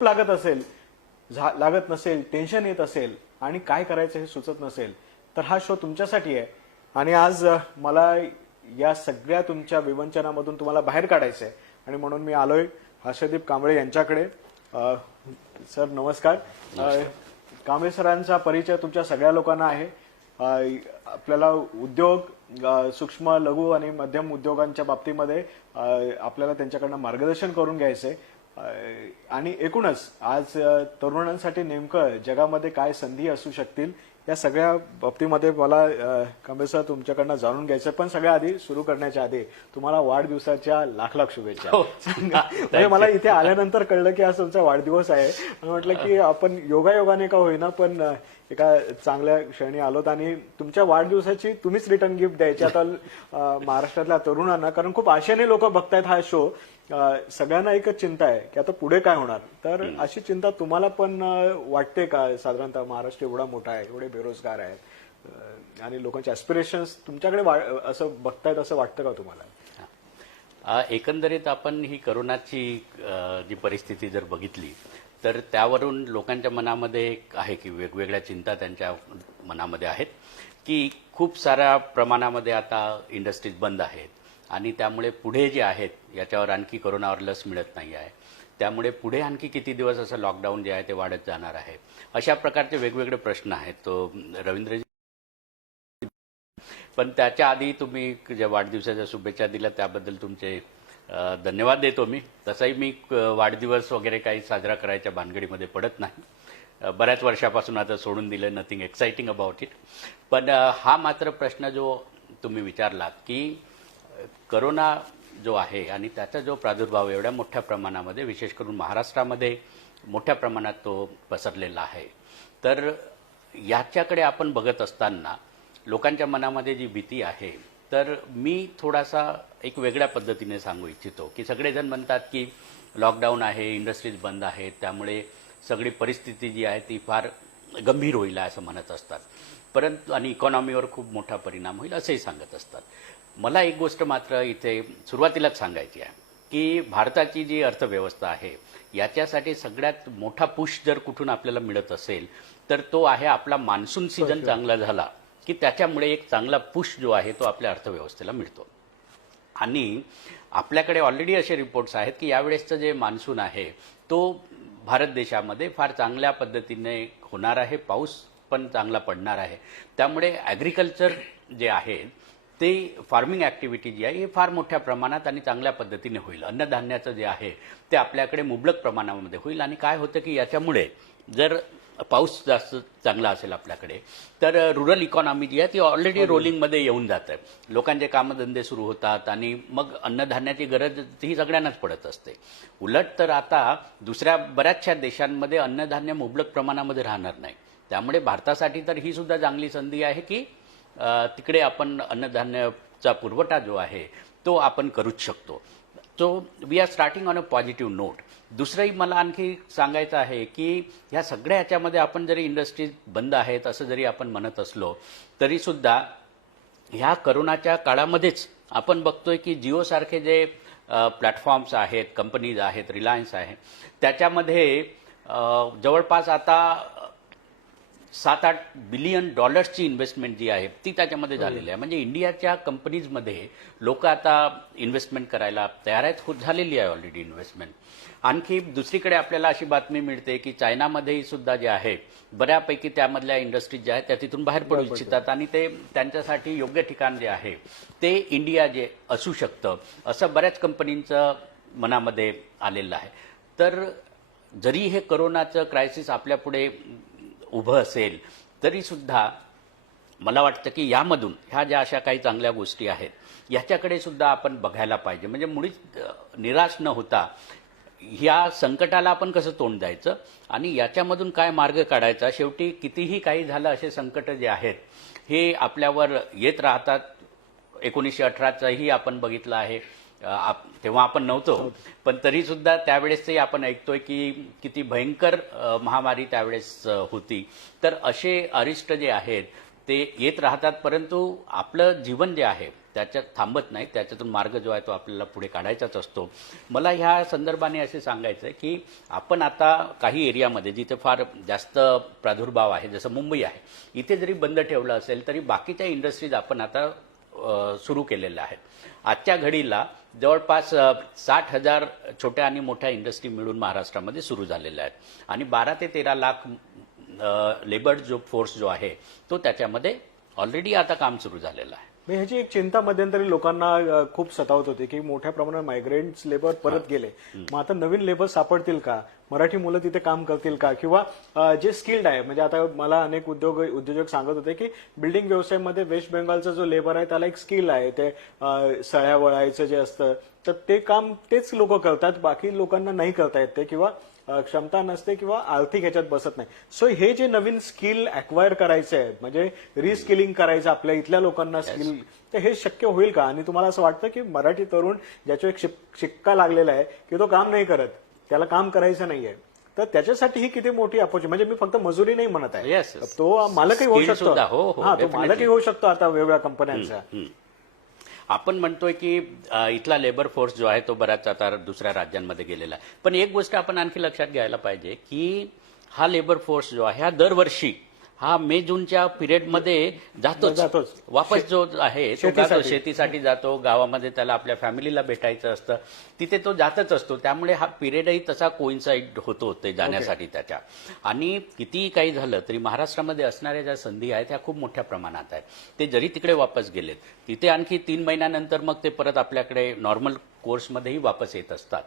लागत असेल, लागत नसेल, टेन्शन येत असेल आणि काय करायचं हे सुचत नसेल, तर हा शो तुमच्यासाठी आहे. आणि आज मला या सगळ्या तुमच्या विवंचनामधून तुम्हाला बाहेर काढायचं आहे आणि म्हणून मी आलोय हर्षदीप कांबळे यांच्याकडे. सर नमस्कार. कांबळे सरांचा परिचय तुमच्या सगळ्या लोकांना आहे. आपल्याला उद्योग, सूक्ष्म लघु आणि मध्यम उद्योगांच्या बाबतीमध्ये आपल्याला त्यांच्याकडनं मार्गदर्शन करून घ्यायचंय. आणि एकूणच आज तरुणांसाठी नेमकं जगामध्ये काय संधी असू शकतील या सगळ्या बाबतीमध्ये मला कांबळे सर तुमच्याकडनं जाणून घ्यायचं. पण सगळ्या आधी सुरू करण्याच्या आधी तुम्हाला वाढदिवसाच्या लाख लाख शुभेच्छा. म्हणजे मला इथे आल्यानंतर कळलं की आज तुमचा वाढदिवस आहे. म्हटलं की आपण योगायोगाने का होईना पण एका चांगल्या क्षणी आलोत आणि तुमच्या वाढदिवसाची तुम्हीच रिटर्न गिफ्ट द्यायची आता महाराष्ट्रातल्या तरुणांना. कारण खूप आशेने लोक बघतायत हा शो. सगळ्यांना एकच चिंता आहे की आता पुढे काय होणार. तर अशी चिंता तुम्हाला पण वाटते का? साधारणतः महाराष्ट्र एवढा मोठा आहे, एवढे बेरोजगार आहेत आणि लोकांचे ऍस्पिरेशन्स तुमच्याकडे असं बघतायत असं वाटतं का तुम्हाला? एकंदरीत आपण ही करोनाची जी परिस्थिती जर बघितली तर त्यावरून लोकांच्या मनामध्ये एक आहे की वेगवेगळ्या चिंता त्यांच्या मनामध्ये आहेत की खूप साऱ्या प्रमाणामध्ये आता इंडस्ट्रीज बंद आहेत आणि त्यामुळे पुढे जे आहेत याच्यावर आणखी कोरोनावर लस मिळत नाही आहे. त्यामुळे पुढे आणखी किती दिवस असं लॉकडाऊन जे आहे ते वाढत जाणार आहे. अशा प्रकारचे वेगवेगळे प्रश्न आहेत. तो रवींद्रजी, पण त्याच्या आधी तुम्ही ज्या वाढदिवसाच्या शुभेच्छा दिल्या त्याबद्दल तुमचे धन्यवाद देतो मी. तसाही मी वाढदिवस वगैरे काही साजरा करायच्या भानगडीमध्ये पडत नाही. बऱ्याच वर्षापासून आता सोडून दिलं. Nothing exciting about it. पण हा मात्र प्रश्न जो तुम्ही विचारलात की करोना जो आहे आणि त्याचा जो प्रादुर्भाव एवढ्या मोठ्या प्रमाणामध्ये विशेष करून महाराष्ट्रामध्ये मोठ्या प्रमाणात तो पसरलेला आहे, तर याच्याकडे आपण बघत असताना लोकांच्या मनामध्ये जी भीती आहे तर मी थोडासा एक वेगळ्या पद्धतीने सांगू इच्छितो की सगळेजण म्हणतात की लॉकडाऊन आहे, इंडस्ट्रीज बंद आहेत, त्यामुळे सगळी परिस्थिती जी आहे ती फार गंभीर होईल असं म्हणत असतात, परंतु आणि इकॉनॉमीवर खूप मोठा परिणाम होईल असंही सांगत असतात. मला एक गोष्ट मात्र इथे सुरुवातीलाच सांगायची आहे की भारताची जी अर्थव्यवस्था आहे याच्यासाठी सगळ्यात मोठा पुश जर कुठून आपल्याला मिळत असेल तर तो आहे आपला मान्सून सीझन चांगला झाला की त्याच्यामुळे एक चांगला पुश जो आहे तो आपल्या अर्थव्यवस्थेला मिळतो. आणि आपल्याकडे ऑलरेडी असे रिपोर्ट्स आहेत की यावेळेसचं जे मान्सून आहे तो भारत देशामध्ये फार चांगल्या पद्धतीने होणार आहे. पाऊस पण चांगला पडणार आहे. त्यामुळे ॲग्रिकल्चर जे आहे ते फार्मिंग ॲक्टिव्हिटी जी आहे हे फार मोठ्या प्रमाणात आणि चांगल्या पद्धतीने होईल. अन्नधान्याचं जे आहे ते आपल्याकडे मुबलक प्रमाणामध्ये होईल. आणि काय होतं की याच्यामुळे जर पाऊस जास्त चांगला असेल आपल्याकडे तर रुरल इकॉनॉमी जी आहे ती ऑलरेडी रोलिंगमध्ये येऊन जातं. लोकांचे कामधंदे सुरू होतात आणि मग अन्नधान्याची गरज ही सगळ्यांनाच पडत असते. उलट तर आता दुसऱ्या बऱ्याचशा देशांमध्ये अन्नधान्य मुबलक प्रमाणामध्ये राहणार नाही. त्यामुळे भारतासाठी तर ही सुद्धा चांगली संधी आहे की तिकडे आपण अन्नधान्याचा पुरवठा जो आहे तो आपण करूच शकतो. So we are starting on a positive note. दुसरंही मला आणखी सांगायचं आहे की ह्या सगळ्या ह्याच्यामध्ये आपण जरी इंडस्ट्रीज बंद आहेत असं जरी आपण म्हणत असलो तरीसुद्धा ह्या करोनाच्या काळामध्येच आपण बघतोय की जिओसारखे जे प्लॅटफॉर्म्स आहेत, कंपनीज आहेत, रिलायन्स आहे, त्याच्यामध्ये जवळपास आता $7-8 बिलियन इन्व्हेस्टमेंट जी आहे ती त्याच्यामध्ये झालेली आहे. म्हणजे इंडियाच्या कंपनीजमध्ये लोक आता इन्व्हेस्टमेंट करायला तयार आहेत. झालेली आहे ऑलरेडी इन्व्हेस्टमेंट. आणखी दुसरीकडे आपल्याला अशी बातमी मिळते की चायनामध्येही सुद्धा जे आहे बऱ्यापैकी त्यामधल्या इंडस्ट्रीज ज्या आहेत त्या तिथून बाहेर पडू इच्छितात आणि ते त्यांच्यासाठी योग्य ठिकाण जे आहे ते इंडिया जे असू शकतं असं बऱ्याच कंपनींचं मनामध्ये आलेलं आहे. तर जरी हे करोनाचं क्रायसिस आपल्यापुढे उभं असेल तरीसुद्धा मला वाटतं की यामधून ह्या ज्या अशा काही चांगल्या गोष्टी आहेत याच्याकडे सुद्धा आपण बघायला पाहिजे. म्हणजे मुळीच निराश न होता ह्या संकटाला आपण कसं तोंड द्यायचं आणि याच्यामधून काय मार्ग काढायचा. शेवटी कितीही काही झालं असे संकट जे आहेत हे आपल्यावर येत राहतात. 1918चाही आपण बघितलं आहे. तेव्हा आपण नव्हतो पण तरीसुद्धा त्यावेळेसही आपण ऐकतोय की किती भयंकर महामारी त्यावेळेस होती. तर असे अरिष्ट जे आहेत ते येत राहतात, परंतु आपलं जीवन जे आहे त्याच्यात थांबत नाही, त्याच्यातून मार्ग जो आहे तो आपल्याला पुढे काढायचाच असतो. मला ह्या संदर्भाने असे सांगायचं आहे की आपण आता काही एरियामध्ये जिथे फार जास्त प्रादुर्भाव आहे, जसं मुंबई आहे, इथे जरी बंद ठेवलं असेल तरी बाकीच्या इंडस्ट्रीज आपण आता सुरू केलेल्या आहेत. आजच्या घडीला जवळपास 60,000 छोट्या आणि मोठ्या इंडस्ट्री मिळून महाराष्ट्रामध्ये सुरू झालेल्या आहेत आणि 12 ते 13 लाख लेबर जो फोर्स जो आहे तो त्याच्यामध्ये ऑलरेडी आता काम सुरू झालेलं आहे. मी ह्याची एक चिंता मध्यंतरी लोकांना खूप सतावत होती की मोठ्या प्रमाणात मायग्रेंट्स लेबर परत गेले, मग आता नवीन लेबर सापडतील का, मराठी मुलं तिथे काम करतील का, किंवा जे स्किल्ड आहे, म्हणजे आता मला अनेक उद्योजक सांगत होते की बिल्डिंग व्यवसायामध्ये वेस्ट बेंगॉलचा जो लेबर आहे त्याला एक स्किल आहे, ते सळ्या वळायचं जे असतं तर ते काम तेच लोक करतात, बाकी लोकांना नाही करता येत ते, किंवा क्षमता नसते किंवा आर्थिक ह्याच्यात बसत नाही. सो हे जे नवीन स्किल अक्वायर करायचे आहे, म्हणजे रिस्किलिंग करायचं आपल्या इथल्या लोकांना स्किल, तर हे शक्य होईल का? आणि तुम्हाला असं वाटतं की मराठी तरुण ज्याच्यावर एक शिक्का लागलेला आहे की तो काम नाही करत, त्याला काम करायचं नाहीये, तर त्याच्यासाठी ही किती मोठी अपॉर्च्युनिटी. म्हणजे मी फक्त मजुरी नाही म्हणत आहे, Yes. तो मालकही होऊ Skill शकतो. सुद्धा, हो, हा, तो definitely. मालकही होऊ शकतो आता वेगवेगळ्या कंपन्यांचा. आपण म्हणतोय की इथला लेबर फोर्स जो आहे तो बराच आता दुसऱ्या राज्यांमध्ये गेलेला आहे, पण एक गोष्ट आपण आणखी लक्षात घ्यायला पाहिजे की हा लेबर फोर्स जो आहे हा दरवर्षी हा मे जूनच्या पिरियडमध्ये जातोच. वापस जो आहे तो जातो, शेतीसाठी जातो, गावामध्ये त्याला आपल्या फॅमिलीला भेटायचं असतं, तिथे तो जातच असतो. त्यामुळे हा पिरियडही तसा कोइन्साइड होतो ते जाण्यासाठी त्याच्या. आणि कितीही काही झालं तरी महाराष्ट्रामध्ये असणाऱ्या ज्या संधी आहेत त्या खूप मोठ्या प्रमाणात आहेत. ते जरी तिकडे वापस गेलेत तिथे आणखी 3 महिन्यानंतर मग ते परत आपल्याकडे नॉर्मल कोर्समध्येही वापस येत असतात.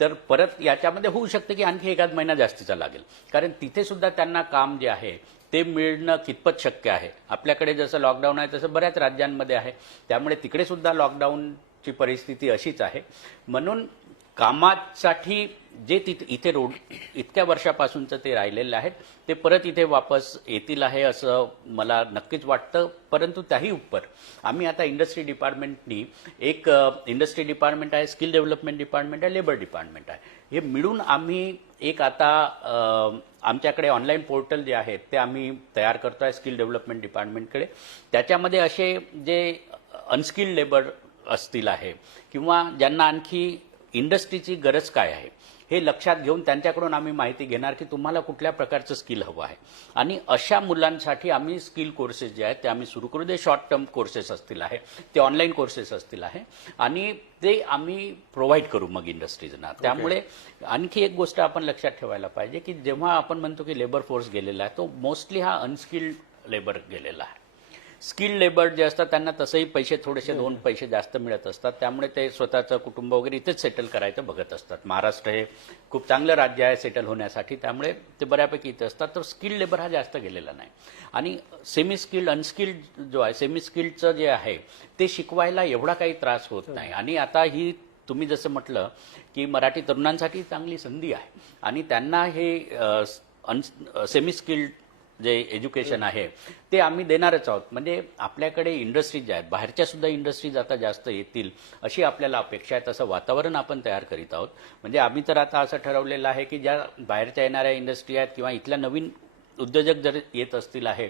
तर परत याच्यामध्ये होऊ शकतं की आणखी एखाद महिना जास्तीचा लागेल, कारण तिथे सुद्धा त्यांना काम जे आहे ते मिळणं कितपत शक्य आहे. आपल्याकडे जसं लॉकडाऊन आहे तसं बऱ्याच राज्यांमध्ये आहे, त्यामुळे तिकडे सुद्धा लॉकडाऊनची परिस्थिती अशीच आहे. म्हणून कामासाठी जे इथे रोड इतक्या वर्षापासूनचं ते राहिलेलं आहे ते परत इथे वापस येतील आहे असं मला नक्कीच वाटतं. परंतु त्याही उपर आम्ही आता इंडस्ट्री डिपार्टमेंटनी एक इंडस्ट्री डिपार्टमेंट आहे, स्किल डेव्हलपमेंट डिपार्टमेंट आहे, लेबर डिपार्टमेंट आहे, हे मिळून आम्ही एक आता आमच्याकडे ऑनलाईन पोर्टल जे आहेत ते आम्ही तयार करतो आहे स्किल डेव्हलपमेंट डिपार्टमेंटकडे. त्याच्यामध्ये असे जे अनस्किल्ड लेबर असतील आहे किंवा ज्यांना आणखी इंडस्ट्रीची गरज काय आहे हे लक्षात घेऊन त्यांच्याकडून आम्ही माहिती घेणार की तुम्हाला कुठल्या प्रकारचं स्किल हवं आहे, आणि अशा मुलांसाठी आम्ही स्किल कोर्सेस जे आहेत ते आम्ही सुरू करू. दे शॉर्ट टर्म कोर्सेस असतील आहे, ते ऑनलाईन कोर्सेस असतील आहे, आणि ते आम्ही प्रोव्हाइड करू मग इंडस्ट्रीजना. त्यामुळे आणखी एक गोष्ट आपण लक्षात ठेवायला पाहिजे की जेव्हा आपण म्हणतो की लेबर फोर्स गेलेला आहे तो मोस्टली हा अनस्किल्ड लेबर गेलेला आहे. स्किल्ड लेबर जे असतात त्यांना तसंही पैसे थोडेसे 2 पैसे जास्त मिळत असतात, त्यामुळे ते स्वतःचं कुटुंब वगैरे इथेच सेटल करायचं बघत असतात. महाराष्ट्र हे खूप चांगलं राज्य आहे सेटल होण्यासाठी, त्यामुळे ते बऱ्यापैकी इथे असतात. तर स्किल्ड लेबर हा जास्त गेलेला नाही. आणि सेमी स्किल्ड अनस्किल्ड जो आहे, सेमी स्किल्डचं जे आहे ते शिकवायला एवढा काही त्रास होत नाही. आणि आता ही तुम्ही जसं म्हटलं की मराठी तरुणांसाठी चांगली संधी आहे आणि त्यांना हे सेमी स्किल्ड जे एज्युकेशन आहे ते आम्ही देणारच आहोत. म्हणजे आपल्याकडे इंडस्ट्रीज ज्या आहेत, बाहेरच्या सुद्धा इंडस्ट्रीज आता जास्त येतील अशी आपल्याला अपेक्षा आहे. तसं वातावरण आपण तयार करीत आहोत. म्हणजे आम्ही तर आता असं ठरवलेलं आहे की ज्या बाहेरच्या येणाऱ्या इंडस्ट्री आहेत किंवा इथल्या नवीन उद्योजक जर येत असतील आहे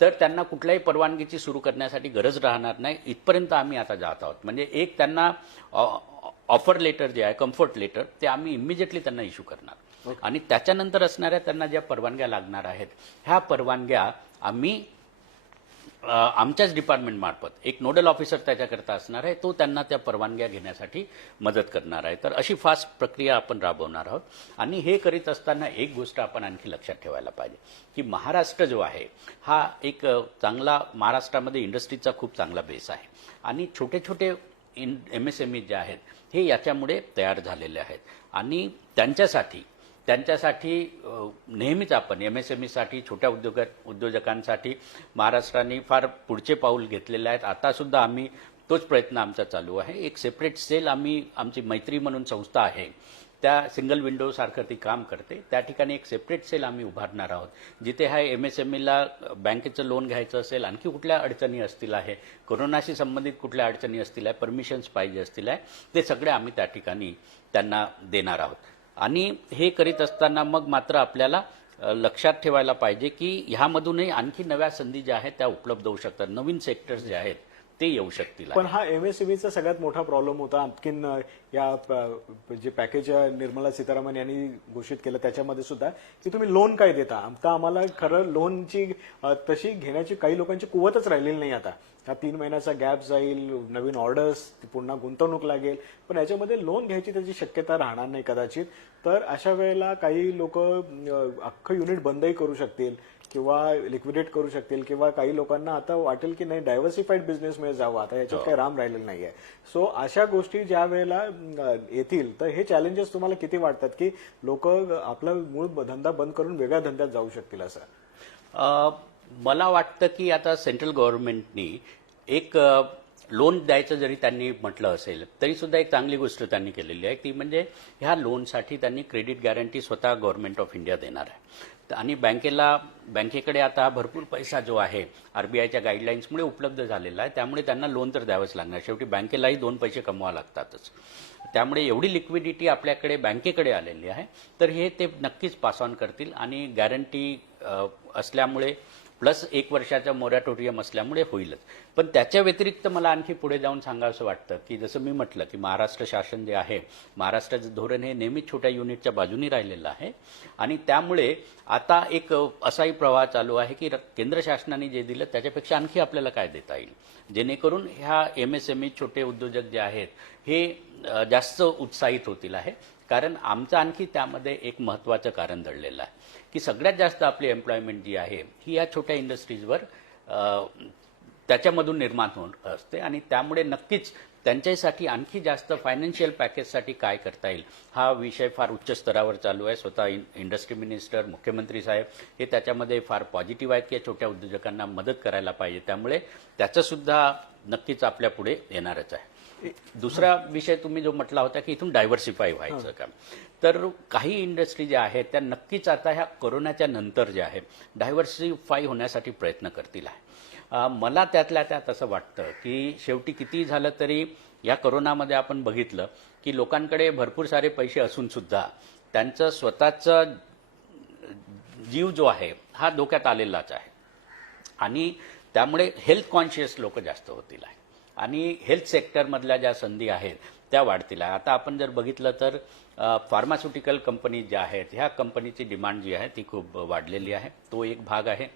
तर त्यांना कुठल्याही परवानगीची सुरू करण्यासाठी गरज राहणार नाही, इथपर्यंत आम्ही आता जात आहोत. म्हणजे एक त्यांना ऑफर लेटर जे आहे, कम्फर्ट लेटर, ते आम्ही इमिजिएटली त्यांना इश्यू करणार. आणि त्याच्यानंतर असणाऱ्या त्यांना ज्या परवानग्या लागणार आहेत ह्या परवानग्या आम्ही आमच्याच डिपार्टमेंट मार्फत एक नोडल ऑफिसर त्याच्याकरता असणार आहे, तो त्यांना त्या परवानग्या घेण्यासाठी मदत करणार आहे. तर अशी फास्ट प्रक्रिया आपण राबवणार आहोत. आणि हे करीत असताना एक गोष्ट आपण आणखी लक्षात ठेवायला पाहिजे की महाराष्ट्र जो आहे हा एक चांगला, महाराष्ट्रामध्ये इंडस्ट्रीचा खूप चांगला बेस आहे आणि छोटे छोटे MSME जे आहेत हे याच्यामुळे तयार झालेले आहेत. आणि त्यांच्यासाठी नेहमीच आपण MSMEसाठी, छोट्या उद्योजकांसाठी महाराष्ट्राने फार पुढचे पाऊल घेतलेले आहेत. आता सुद्धा आम्ही तोच प्रयत्न आमचा चालू आहे. एक सेपरेट सेल आम्ही, आमची मैत्री म्हणून संस्था आहे त्या सिंगल विंडो सारखं ती काम करते, त्या ठिकाणी एक सेपरेट सेल आम्ही उभारणार आहोत, जिथे हा MSMEला बँकेचं लोन घ्यायचं असेल, आणखी कुठल्या अडचणी असतील आहे, कोरोनाशी संबंधित कुठल्या अडचणी असतील आहे, परमिशन्स पाहिजे असतील आहे, ते सगळे आम्ही त्या ठिकाणी त्यांना देणार आहोत. आणि हे करीत असताना मग मात्र आपल्याला लक्षात ठेवायला पाहिजे की ह्यामधूनही आणखी नव्या संधी ज्या आहेत त्या उपलब्ध होऊ शकतात, नवीन सेक्टर्स जे आहेत ते येऊ शकतील. पण हा एमएसएमईचा सगळ्यात मोठा प्रॉब्लेम होता. आणखीन जे पॅकेज निर्मला सीतारामन यांनी घोषित केलं त्याच्यामध्ये सुद्धा की तुम्ही लोन काय देता. आता आम्हाला खरं लोनची तशी घेण्याची काही लोकांची कुवतच राहिलेली नाही. आता हा 3 महिन्याचा गॅप जाईल, नवीन ऑर्डर्स, पुन्हा गुंतवणूक लागेल, पण याच्यामध्ये लोन घ्यायची त्याची शक्यता राहणार नाही कदाचित. तर अशा वेळेला काही लोक अख्खं युनिट बंदही करू शकतील किंवा लिक्विडेट करू शकतील, किंवा काही लोकांना आता वाटेल की नाही डायव्हर्सिफाईड बिझनेसमध्ये जावं, आता याच्यात काही राम राहिलेलं नाहीये. सो अशा गोष्टी ज्या वेळेला येतील तर हे चॅलेंजेस तुम्हाला किती वाटतात की लोक आपला मूळ धंदा बंद करून वेगळ्या धंद्यात जाऊ शकतील असं? मला वाटतं की आता सेंट्रल गव्हर्नमेंटनी एक लोन द्यायचं जरी त्यांनी म्हटलं असेल तरी सुद्धा एक चांगली गोष्ट त्यांनी केलेली आहे, ती म्हणजे ह्या लोनसाठी त्यांनी क्रेडिट गॅरंटी स्वतः गव्हर्नमेंट ऑफ इंडिया देणार आहे. आणि बँकेकडे आता भरपूर पैसा जो आहे आरबीआयच्या गाईडलाईन्समुळे उपलब्ध झालेला आहे, त्यामुळे त्यांना लोन तर द्यावंच लागणार. शेवटी बँकेलाही 2 पैसे कमवावे लागतातच. त्यामुळे एवढी लिक्विडिटी आपल्याकडे बँकेकडे आलेली आहे, तर हे ते नक्कीच पास ऑन करतील. आणि गॅरंटी असल्यामुळे प्लस 1 वर्षाचा मोरॅटोरियम असल्यामुळे होईलच. पण त्याच्या व्यतिरिक्त मला आणखी पुढे जाऊन सांगावंसं वाटतं की जसं मी म्हटलं की महाराष्ट्र शासन जे आहे, महाराष्ट्राचं धोरण हे नेहमीच छोट्या युनिटच्या बाजूनी राहिलेलं आहे. आणि त्यामुळे आता एक असाही प्रवाह चालू आहे की केंद्र शासनाने जे दिलं त्याच्यापेक्षा आणखी आपल्याला काय देता येईल, जेणेकरून ह्या एमएसएमई छोटे उद्योजक जे आहेत हे जास्त उत्साहित होतील आहे. कारण आमचं आणखी त्यामध्ये एक महत्त्वाचं कारण दडलेलं आहे की सगळ्यात जास्त आपली एम्प्लॉयमेंट जी आहे ही या छोट्या इंडस्ट्रीजवर त्याच्यामधून निर्माण होत असते. आणि त्यामुळे नक्कीच त्यांच्यासाठी आणखी जास्त फायनान्शियल पॅकेजसाठी काय करता येईल हा विषय फार उच्च स्तरावर चालू आहे. स्वतः इंडस्ट्री मिनिस्टर, मुख्यमंत्री साहेब हे त्याच्यामध्ये फार पॉझिटिव्ह आहेत की या छोट्या उद्योजकांना मदत करायला पाहिजे. त्यामुळे त्याचंसुद्धा नक्कीच आपल्या पुढे येणारच आहे. दुसरा विषय तुम्ही जो म्हटला होता की इथून डायव्हर्सिफाय व्हायचं का, तर काही इंडस्ट्री ज्या आहेत त्या नक्कीच आता ह्या कोरोनाच्या नंतर ज्या आहे डायव्हर्सिफाय होण्यासाठी प्रयत्न करतील आहे. मला त्यातल्या त्यात असं वाटतं की शेवटी किती झालं तरी या कोरोनामध्ये आपण बघितलं की लोकांकडे भरपूर सारे पैसे असून सुद्धा त्यांचं स्वतःचा जीव जो आहे हा धोक्यात आलेलाच आहे. आणि त्यामुळे हेल्थ कॉन्शियस लोक जास्त होतील आहे आणि हेल्थ सेक्टरमधल्या ज्या संधी आहेत त्या वाढतील आहे. आता आपण जर बघितलं तर फार्मास्युटिकल कंपनी ज्या आहेत ह्या कंपनीची डिमांड जी आहे ती खूप वाढलेली आहे, तो एक भाग आहे.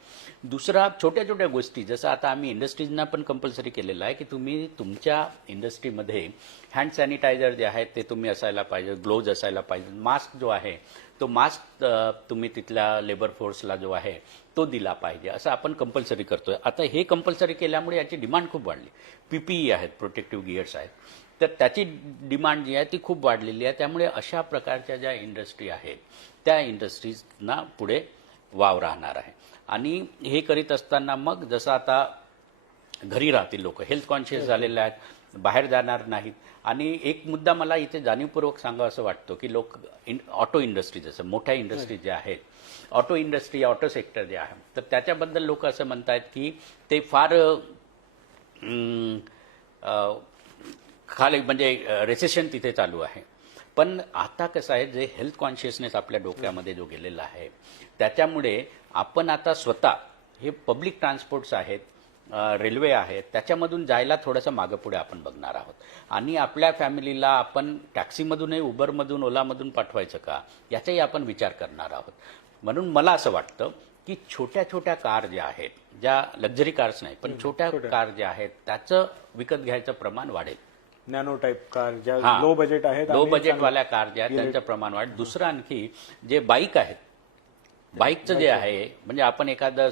दुसरा छोट्या छोट्या गोष्टी, जसं आता आम्ही इंडस्ट्रीजना पण कंपल्सरी केलेलं आहे की तुम्ही तुमच्या इंडस्ट्रीमध्ये हँड सॅनिटायझर जे आहेत ते तुम्ही असायला पाहिजे, ग्लोव्ज असायला पाहिजे, मास्क जो आहे तो मास्क तुम्ही तिथल्या लेबर फोर्सला जो आहे तो दिला पाहिजे, असं आपण कंपल्सरी करतोय. आता हे कंपल्सरी केल्यामुळे याची डिमांड खूप वाढली. पीपीई आहेत, प्रोटेक्टिव्ह गिअर्स आहेत, तर त्याची डिमांड जी आहे ती खूप वाढलेली आहे. त्यामुळे अशा प्रकारच्या ज्या इंडस्ट्री आहेत त्या इंडस्ट्रीजना पुढे वाव राहणार आहे. आणि हे करीत असताना मग जसं आता घरी राहतील लोक, हेल्थ कॉन्शियस झालेले आहेत, बाहेर जाणार नाहीत. आणि एक मुद्दा मला इथे जाणीवपूर्वक सांगावं असं वाटतो की लोक ऑटो इंडस्ट्री, जसं मोठ्या इंडस्ट्री ज्या आहेत, ऑटो इंडस्ट्री, ऑटो सेक्टर जे आहे, तर त्याच्याबद्दल लोक असं म्हणतात की ते फार खाली म्हणजे रेसेशन तिथे चालू आहे. पण आता कसं आहे, जे हेल्थ कॉन्शियसनेस आपल्या डोक्यामध्ये जो गेलेला आहे त्याच्यामुळे आपण आता स्वतः हे पब्लिक ट्रान्सपोर्ट्स आहेत, रेल्वे आहेत, त्याच्यामधून जायला थोडंसं मागं पुढे आपण बघणार आहोत. आणि आपल्या फॅमिलीला आपण टॅक्सीमधूनही, उबरमधून, ओलामधून पाठवायचं का याचाही आपण विचार करणार आहोत. म्हणून मला असं वाटतं की छोट्या छोट्या कार ज्या आहेत, ज्या लक्झरी कार्स नाही पण छोट्या कार ज्या आहेत त्याचं विकत घ्यायचं प्रमाण वाढेल. नॅनो टाईप कार ज्या लो बजेट आहेत, लो बजेटवाल्या कार ज्या आहेत त्यांचं प्रमाण वाढेल. दुसरं आणखी जे बाईक आहेत, बाईकचं जे आहे म्हणजे आपण एखादं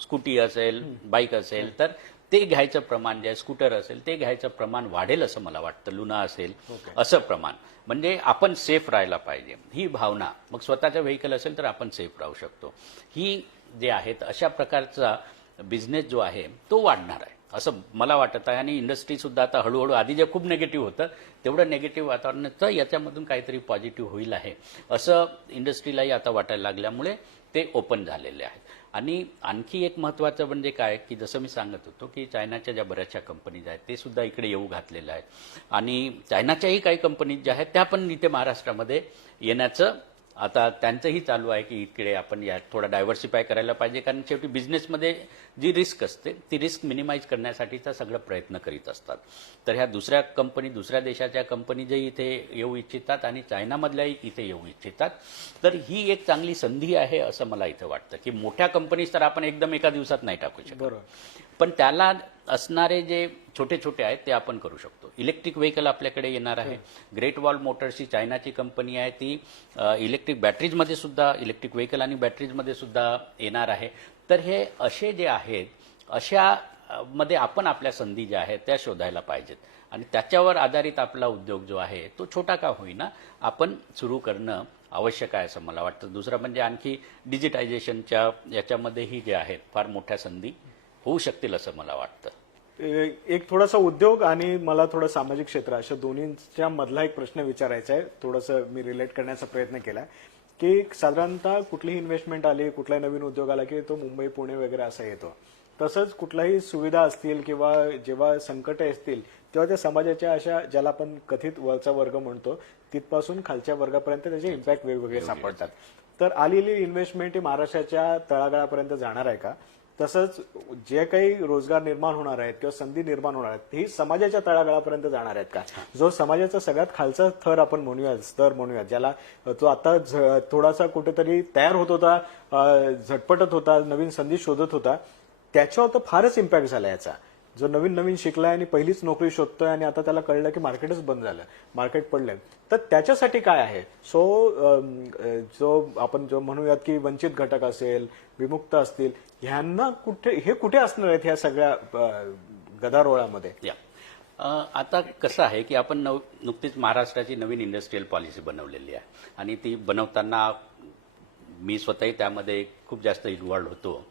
स्कूटी असेल, बाईक असेल तर ते घ्यायचं प्रमाण जे आहे, स्कूटर असेल ते घ्यायचं प्रमाण वाढेल असं मला वाटतं. लुना असेल असं प्रमाण, म्हणजे आपण सेफ राहायला पाहिजे ही भावना. मग स्वतःचं व्हेकल असेल तर आपण सेफ राहू शकतो. ही जे आहेत अशा प्रकारचा बिझनेस जो आहे तो वाढणार आहे असं मला वाटत आहे. आणि इंडस्ट्रीसुद्धा आता हळूहळू, आधी जे खूप निगेटिव्ह होतं तेवढं निगेटिव्ह वातावरणाचं याच्यामधून काहीतरी पॉझिटिव्ह होईल आहे असं इंडस्ट्रीलाही आता वाटायला लागल्यामुळे ते ओपन झालेले आहेत. आणि आणखी एक महत्त्वाचं म्हणजे काय की जसं मी सांगत होतो की चायनाच्या ज्या बऱ्याचशा कंपनीज आहेत ते सुद्धा इकडे येऊ घातलेल्या आहेत. आणि चायनाच्याही काही कंपनीज ज्या आहेत त्या पण इथे महाराष्ट्रामध्ये येण्याचं आता त्यांचंही चालू आहे की इकडे आपण या थोडा डायव्हर्सिफाय करायला पाहिजे, कारण शेवटी बिझनेसमध्ये जी रिस्क असते ती रिस्क मिनिमाइज करण्यासाठीचा सगळं प्रयत्न करीत असतात. तर ह्या दुसऱ्या देशाच्या कंपनी जे इथे येऊ इच्छितात आणि चायनामधल्याही इथे येऊ इच्छितात, तर ही एक चांगली संधी आहे असं मला इथं वाटतं. की मोठ्या कंपनीज तर आपण एकदम एका दिवसात नाही टाकू शकत, बरोबर. पण त्याला असणारे जे छोटे छोटे आहेत ते आपण करू शकतो. इलेक्ट्रिक व्हेकल आपल्याकडे येणार आहे. ग्रेट वॉल मोटर्स ही चायनाची कंपनी आहे, ती इलेक्ट्रिक बॅटरीजमध्ये सुद्धा, इलेक्ट्रिक व्हेकल आणि बॅटरीजमध्ये सुद्धा येणार आहे. तर हे असे जे आहेत, अशा मध्ये आपण आपल्या संधी ज्या आहेत त्या शोधायला पाहिजेत आणि त्याच्यावर आधारित आपला उद्योग जो आहे तो छोटा का होईना आपण सुरू करणं आवश्यक आहे असं मला वाटतं. दुसरं म्हणजे आणखी डिजिटायझेशनच्या याच्यामध्येही जे आहेत फार मोठ्या संधी होऊ शकतील असं मला वाटतं. एक थोडासा उद्योग आणि मला थोडं सामाजिक क्षेत्र अशा दोन्हीच्या मधला एक प्रश्न विचारायचा आहे. थोडंसं मी रिलेट करण्याचा प्रयत्न केला की साधारणतः कुठलीही इन्व्हेस्टमेंट आली, कुठलाही नवीन उद्योग आला की तो मुंबई पुणे वगैरे असा येतो. तसंच कुठल्याही सुविधा असतील किंवा जेव्हा संकट असतील तेव्हा त्या समाजाच्या अशा ज्याला आपण कथित वरचा वर्ग म्हणतो तिथपासून खालच्या वर्गापर्यंत त्याचे इम्पॅक्ट वेगवेगळे सापडतात. तर आलेली इन्व्हेस्टमेंट ही महाराष्ट्राच्या तळागाळापर्यंत जाणार आहे का? तसंच जे काही रोजगार निर्माण होणार आहेत किंवा संधी निर्माण होणार आहेत ही समाजाच्या तळागाळापर्यंत जाणार आहेत का? जो समाजाचा सगळ्यात खालचा थर आपण म्हणूयात, स्तर म्हणूयात, ज्याला तो आता थोडासा कुठेतरी तयार होत होता, झटपटत होता, नवीन संधी शोधत होता, त्याच्यावर तर फारच इम्पॅक्ट झाला याचा. जो नवीन नवीन शिकलाय आणि पहिलीच नोकरी शोधतोय आणि आता त्याला कळलं की मार्केटच बंद झालं, मार्केट पडलंय, तर त्याच्यासाठी काय आहे? जो आपण जो म्हणूयात की वंचित घटक असेल, विमुक्त असतील, ह्यांना कुठे असणार आहेत ह्या सगळ्या गदारोळामध्ये? आता कसं आहे की आपण नुकतीच महाराष्ट्राची नवीन इंडस्ट्रियल पॉलिसी बनवलेली आहे आणि ती बनवताना मी स्वतःही त्यामध्ये खूप जास्त इन्व्हॉल्व होतो.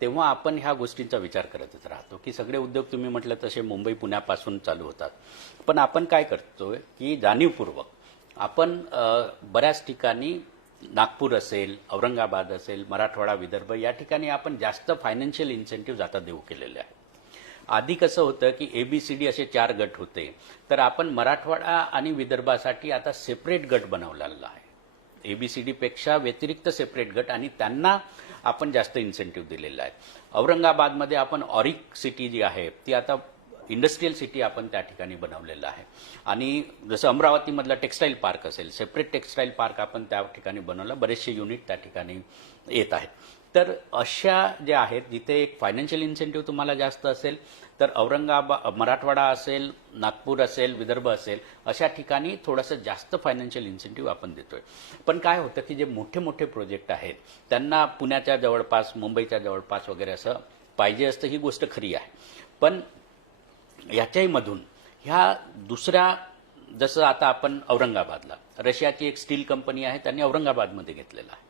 तेव्हा आपण ह्या गोष्टींचा विचार करतच राहतो की सगळे उद्योग तुम्ही म्हटलं तसे मुंबई पुण्यापासून चालू होतात, पण आपण काय करतोय की जाणीवपूर्वक आपण बऱ्याच ठिकाणी नागपूर असेल, औरंगाबाद असेल, मराठवाडा, विदर्भ या ठिकाणी आपण जास्त फायनान्शियल इन्सेंटिव्ह आता देऊ केलेले आहे. आधी कसं होतं की ABCD असे 4 गट होते, तर आपण मराठवाडा आणि विदर्भासाठी आता सेपरेट गट बनवलेला आहे. ABCD पेक्षा व्यतिरिक्त सेपरेट गट आणि त्यांना आपण जास्त इन्सेंटिव्ह दिलेला आहे. औरंगाबादमध्ये आपण ऑरिक सिटी जी आहे ती आता इंडस्ट्रियल सिटी आपण त्या ठिकाणी बनवलेलं आहे आणि जसं अमरावतीमधला टेक्स्टाईल पार्क असेल, सेपरेट टेक्स्टाईल पार्क आपण त्या ठिकाणी बनवला, बरेचसे युनिट त्या ठिकाणी येत आहेत. तर अशा ज्या आहेत जिथे एक फायनान्शियल इन्सेंटिव्ह तुम्हाला जास्त असेल, तर मराठवाडा असेल, नागपूर असेल, विदर्भ असेल, अशा ठिकाणी थोडंसं जास्त फायनान्शियल इन्सेंटिव्ह आपण देतोय. पण काय होतं की जे मोठे मोठे प्रोजेक्ट आहेत त्यांना पुण्याच्या जवळपास, मुंबईच्या जवळपास वगैरे असं पाहिजे असतं, ही गोष्ट खरी आहे. पण याच्याही मधून ह्या दुसऱ्या, जसं आता आपण औरंगाबादला रशियाची एक स्टील कंपनी आहे, त्यांनी औरंगाबादमध्ये घेतलेला आहे.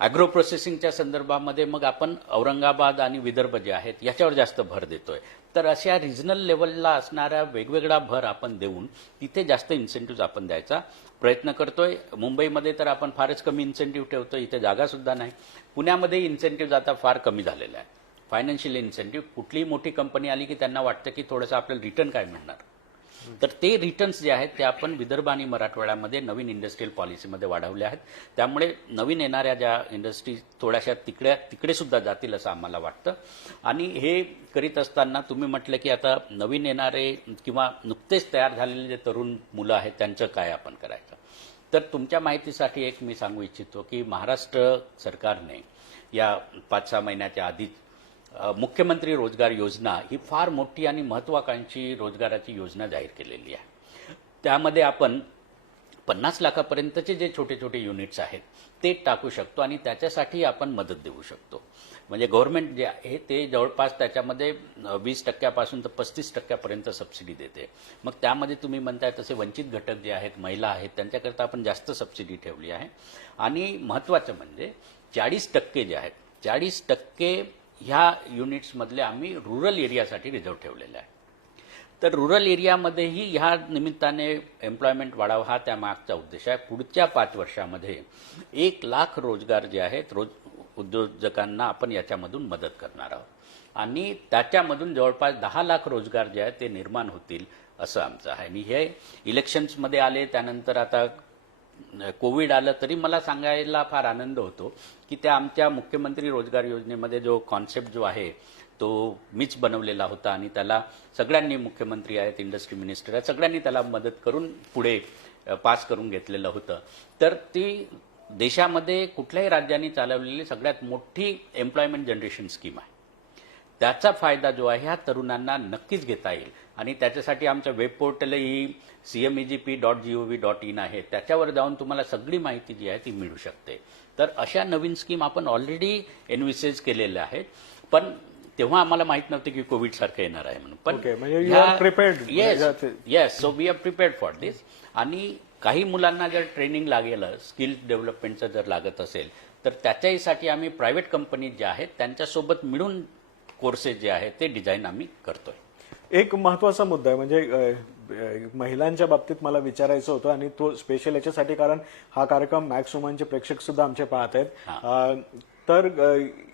ॲग्रो प्रोसेसिंगच्या संदर्भामध्ये मग आपण औरंगाबाद आणि विदर्भ जे आहेत याच्यावर जास्त भर देतोय. तर अशा रिजनल लेवलला असणाऱ्या वेगवेगळा भर आपण देऊन तिथे जास्त इन्सेंटिव्ह आपण द्यायचा प्रयत्न करतोय. मुंबईमध्ये तर आपण फारच कमी इन्सेंटिव्ह ठेवतो, इथे जागासुद्धा नाही. पुण्यामध्ये इन्सेंटिव्ह आता फार कमी झालेला आहे, फायनान्शियल इन्सेंटिव्ह. कुठलीही मोठी कंपनी आली की त्यांना वाटतं की थोडंसं आपल्याला रिटर्न काय मिळणार, तर ते रिटर्न्स जे आहेत ते आपण विदर्भ आणि मराठवाड्यामध्ये नवीन इंडस्ट्रियल पॉलिसीमध्ये वाढवले आहेत. त्यामुळे नवीन येणाऱ्या ज्या इंडस्ट्री थोड्याशा तिकडे सुद्धा जातील असं आम्हाला वाटतं. आणि हे करीत असताना तुम्ही म्हटलं की आता नवीन येणारे किंवा नुकतेच तयार झालेले जे तरुण मुलं आहेत त्यांचं काय आपण करायचं. तर तुमच्या माहितीसाठी एक मी सांगू इच्छितो की महाराष्ट्र सरकारने या 5-6 महिन्याच्या आधीच मुख्यमंत्री रोजगार योजना ही फार मोठी आणि महत्वाकांक्षी रोजगाराची योजना जाहीर केलेली आहे. त्यामध्ये आपण 50 लाखापर्यंतचे जे छोटे छोटे युनिट्स आहेत ते टाकू शकतो आणि त्याच्यासाठी आपण मदत देऊ शकतो. म्हणजे गव्हर्नमेंट जे आहे ते जवळपास त्याच्यामध्ये 20% तर 35% सबसिडी देते. मग त्यामध्ये तुम्ही म्हणताय तसे वंचित घटक जे आहेत, महिला आहेत, त्यांच्याकरता आपण जास्त सबसिडी ठेवली आहे. आणि महत्त्वाचं म्हणजे 40% जे आहेत, 40% ह्या युनिट्समधले आम्ही रुरल एरियासाठी रिझर्व ठेवलेले आहे. तर रुरल एरियामध्येही ह्या निमित्ताने एम्प्लॉयमेंट वाढावा हा त्यामागचा उद्देश आहे. पुढच्या 5 वर्षामध्ये 1 लाख रोजगार जे आहेत, उद्योजकांना आपण याच्यामधून मदत करणार आहोत आणि त्याच्यामधून जवळपास 10 लाख रोजगार जे आहेत ते निर्माण होतील असं आमचं आहे. आणि हे इलेक्शन्समध्ये आले, त्यानंतर आता कोविड आलं तरी मला सांगायला फार आनंद होतो की त्या आमच्या मुख्यमंत्री रोजगार योजनेमध्ये जो कॉन्सेप्ट जो आहे तो मीच बनवलेला होता आणि त्याला सगळ्यांनी, मुख्यमंत्री आहेत, इंडस्ट्री मिनिस्टर आहेत, सगळ्यांनी त्याला मदत करून पुढे पास करून घेतलेलं होतं. तर ती देशामध्ये कुठल्याही राज्यांनी चालवलेली सगळ्यात मोठी एम्प्लॉयमेंट जनरेशन स्कीम आहे. त्याचा फायदा जो आहे ह्या तरुणांना नक्कीच घेता येईल आणि त्याच्यासाठी आमचं वेब पोर्टलही cmegp.gov.in आहे. त्याच्यावर जाऊन तुम्हाला सगळी माहिती जी आहे ती मिळू शकते. तर अशा नवीन स्कीम आपण ऑलरेडी एनविसेज केलेल्या आहेत, पण तेव्हा आम्हाला माहित नव्हतं की कोविड सारखं येणार आहे म्हणून. पण म्हणजे you are prepared. Yes, so we are prepared for this. आणि काही मुलांना जर ट्रेनिंग लागेल, स्किल डेव्हलपमेंटचं जर लागत असेल तर त्याच्याहीसाठी आम्ही प्रायव्हेट कंपनी ज्या आहेत त्यांच्यासोबत मिळून कोर्सेस जे आहेत ते डिझाईन आम्ही करतोय. एक महत्वाचा मुद्दा आहे म्हणजे महिलांच्या बाबतीत मला विचारायचं होतं आणि तो स्पेशल याच्यासाठी कारण हा कार्यक्रम मॅक्स वुमनचे प्रेक्षक सुद्धा आमचे पाहत आहेत. तर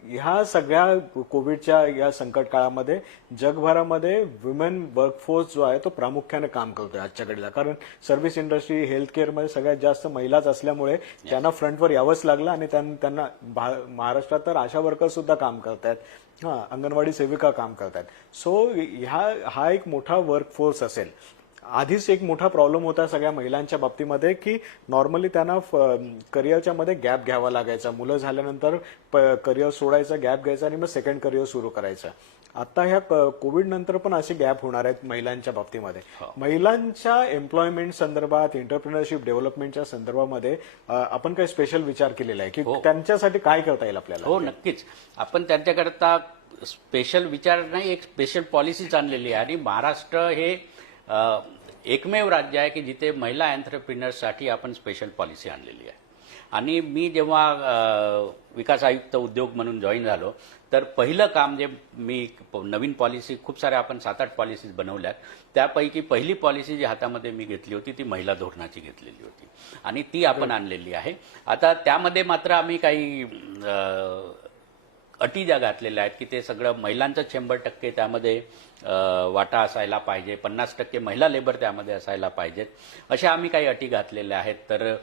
ह्या सगळ्या कोविडच्या या संकट काळामध्ये जगभरामध्ये वुमेन वर्कफोर्स जो आहे तो प्रामुख्याने काम करतोय आजच्या घडीला. कारण सर्व्हिस इंडस्ट्री, हेल्थ केअरमध्ये सगळ्यात जास्त महिलाच असल्यामुळे त्यांना फ्रंटवर यावंच लागलं आणि त्यांना महाराष्ट्रात तर आशा वर्कर सुद्धा काम करतायत, अंगणवाडी सेविका काम करतात. सो हा एक मोठा वर्कफोर्स असेल. आधीच एक मोठा प्रॉब्लेम होता सगळ्या महिलांच्या बाबतीमध्ये की नॉर्मली त्यांना करिअरच्या मध्ये गॅप घ्यावा लागायचा. मुलं झाल्यानंतर करिअर सोडायचं, गॅप घ्यायचा आणि मग सेकंड करिअर सुरू करायचं. आता ह्या कोविड नंतर पण असे गॅप होणार आहेत महिलांच्या बाबतीमध्ये. महिलांच्या एम्प्लॉयमेंट संदर्भात, एंटरप्रिनरशिप डेव्हलपमेंटच्या संदर्भामध्ये आपण काही स्पेशल विचार केलेला आहे की त्यांच्यासाठी काय करता येईल आपल्याला? हो, नक्कीच. आपण त्यांच्याकरता स्पेशल विचार नाही, एक स्पेशल पॉलिसीच आणलेली आहे. आणि महाराष्ट्र हे एकमेव राज्य आहे की जिथे महिला एंटरप्रिनर्ससाठी आपण स्पेशल पॉलिसी आणलेली आहे. आणि मी जेव्हा विकास आयुक्त उद्योग म्हणून जॉईन झालो तर पहिलं काम जे मी नवीन पॉलिसी, खूप साऱ्या आपण 7-8 पॉलिसीज बनवल्यात, त्यापैकी पहिली पॉलिसी जी हातामध्ये मी घेतली होती ती महिला धोरणाची घेतलेली होती आणि ती आपण आणलेली आहे. आता त्यामध्ये मात्र आम्ही काही अटी ज्या घातलेल्या आहेत की ते सगळं महिलांचं 100% त्यामध्ये वाटा असायला पाहिजे, 50% महिला लेबर त्यामध्ये असायला पाहिजेत, अशा आम्ही काही अटी घातलेल्या आहेत. तर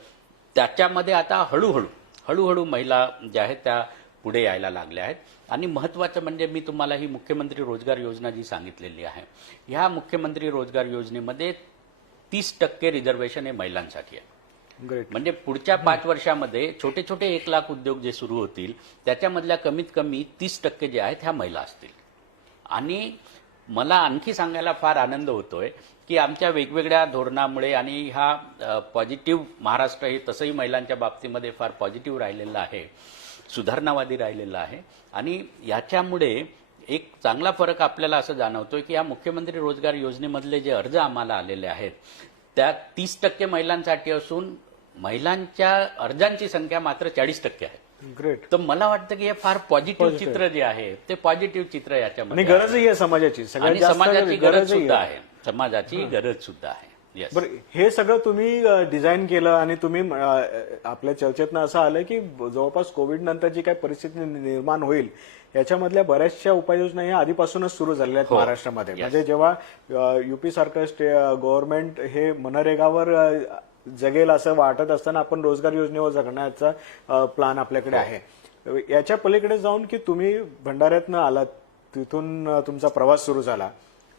त्याच्यामध्ये आता हळूहळू महिला ज्या आहेत त्या पुढे यायला लागल्या आहेत. आणि महत्त्वाचं म्हणजे मी तुम्हाला ही मुख्यमंत्री रोजगार योजना जी सांगितलेली आहे, ह्या मुख्यमंत्री रोजगार योजनेमध्ये 30% रिझर्वेशन हे महिलांसाठी आहे. म्हणजे पुढच्या 5 वर्षामध्ये छोटे छोटे 1 लाख उद्योग जे सुरू होतील त्याच्यामधल्या कमीत कमी 30% जे आहेत ह्या महिला असतील. आणि मला आणखी सांगायला फार आनंद होतोय की आमच्या वेगवेगळ्या धोरणामुळे आणि हा पॉझिटिव्ह महाराष्ट्र हे तसंही महिलांच्या बाबतीमध्ये फार पॉझिटिव्ह राहिलेलं आहे, सुधारणावादी राहिलेलं आहे. आणि याच्यामुळे एक चांगला फरक आपल्याला असं जाणवतोय की या मुख्यमंत्री रोजगार योजनेमधले जे अर्ज आम्हाला आलेले आहेत त्यात 30% महिलांसाठी असून महिलांच्या अर्जांची संख्या मात्र 40% आहे. ग्रेट. तर मला वाटतं की हे फार पॉझिटिव्ह चित्र जे आहे ते पॉझिटिव्ह चित्र याच्यामध्ये गरजही आहे समाजाची, आणि समाजाची गरज सुद्धा आहे, समाजाची गरज सुद्धा आहे. बरं, हे सगळं तुम्ही डिझाईन केलं आणि तुम्ही आपल्या चर्चेतनं असं आलं की जवळपास कोविड नंतर जी काही परिस्थिती निर्माण होईल याच्यामधल्या बऱ्याचशा उपाययोजना ह्या आधीपासूनच सुरू झालेल्या आहेत महाराष्ट्रामध्ये. म्हणजे जेव्हा युपी सारखं गव्हर्नमेंट हे मनरेगावर जगेल असं वाटत असताना आपण रोजगार योजनेवर जगण्याचा प्लान आपल्याकडे आहे. याच्या पलीकडे जाऊन की तुम्ही भंडाऱ्यातनं आलात, तिथून तुमचा प्रवास सुरू झाला,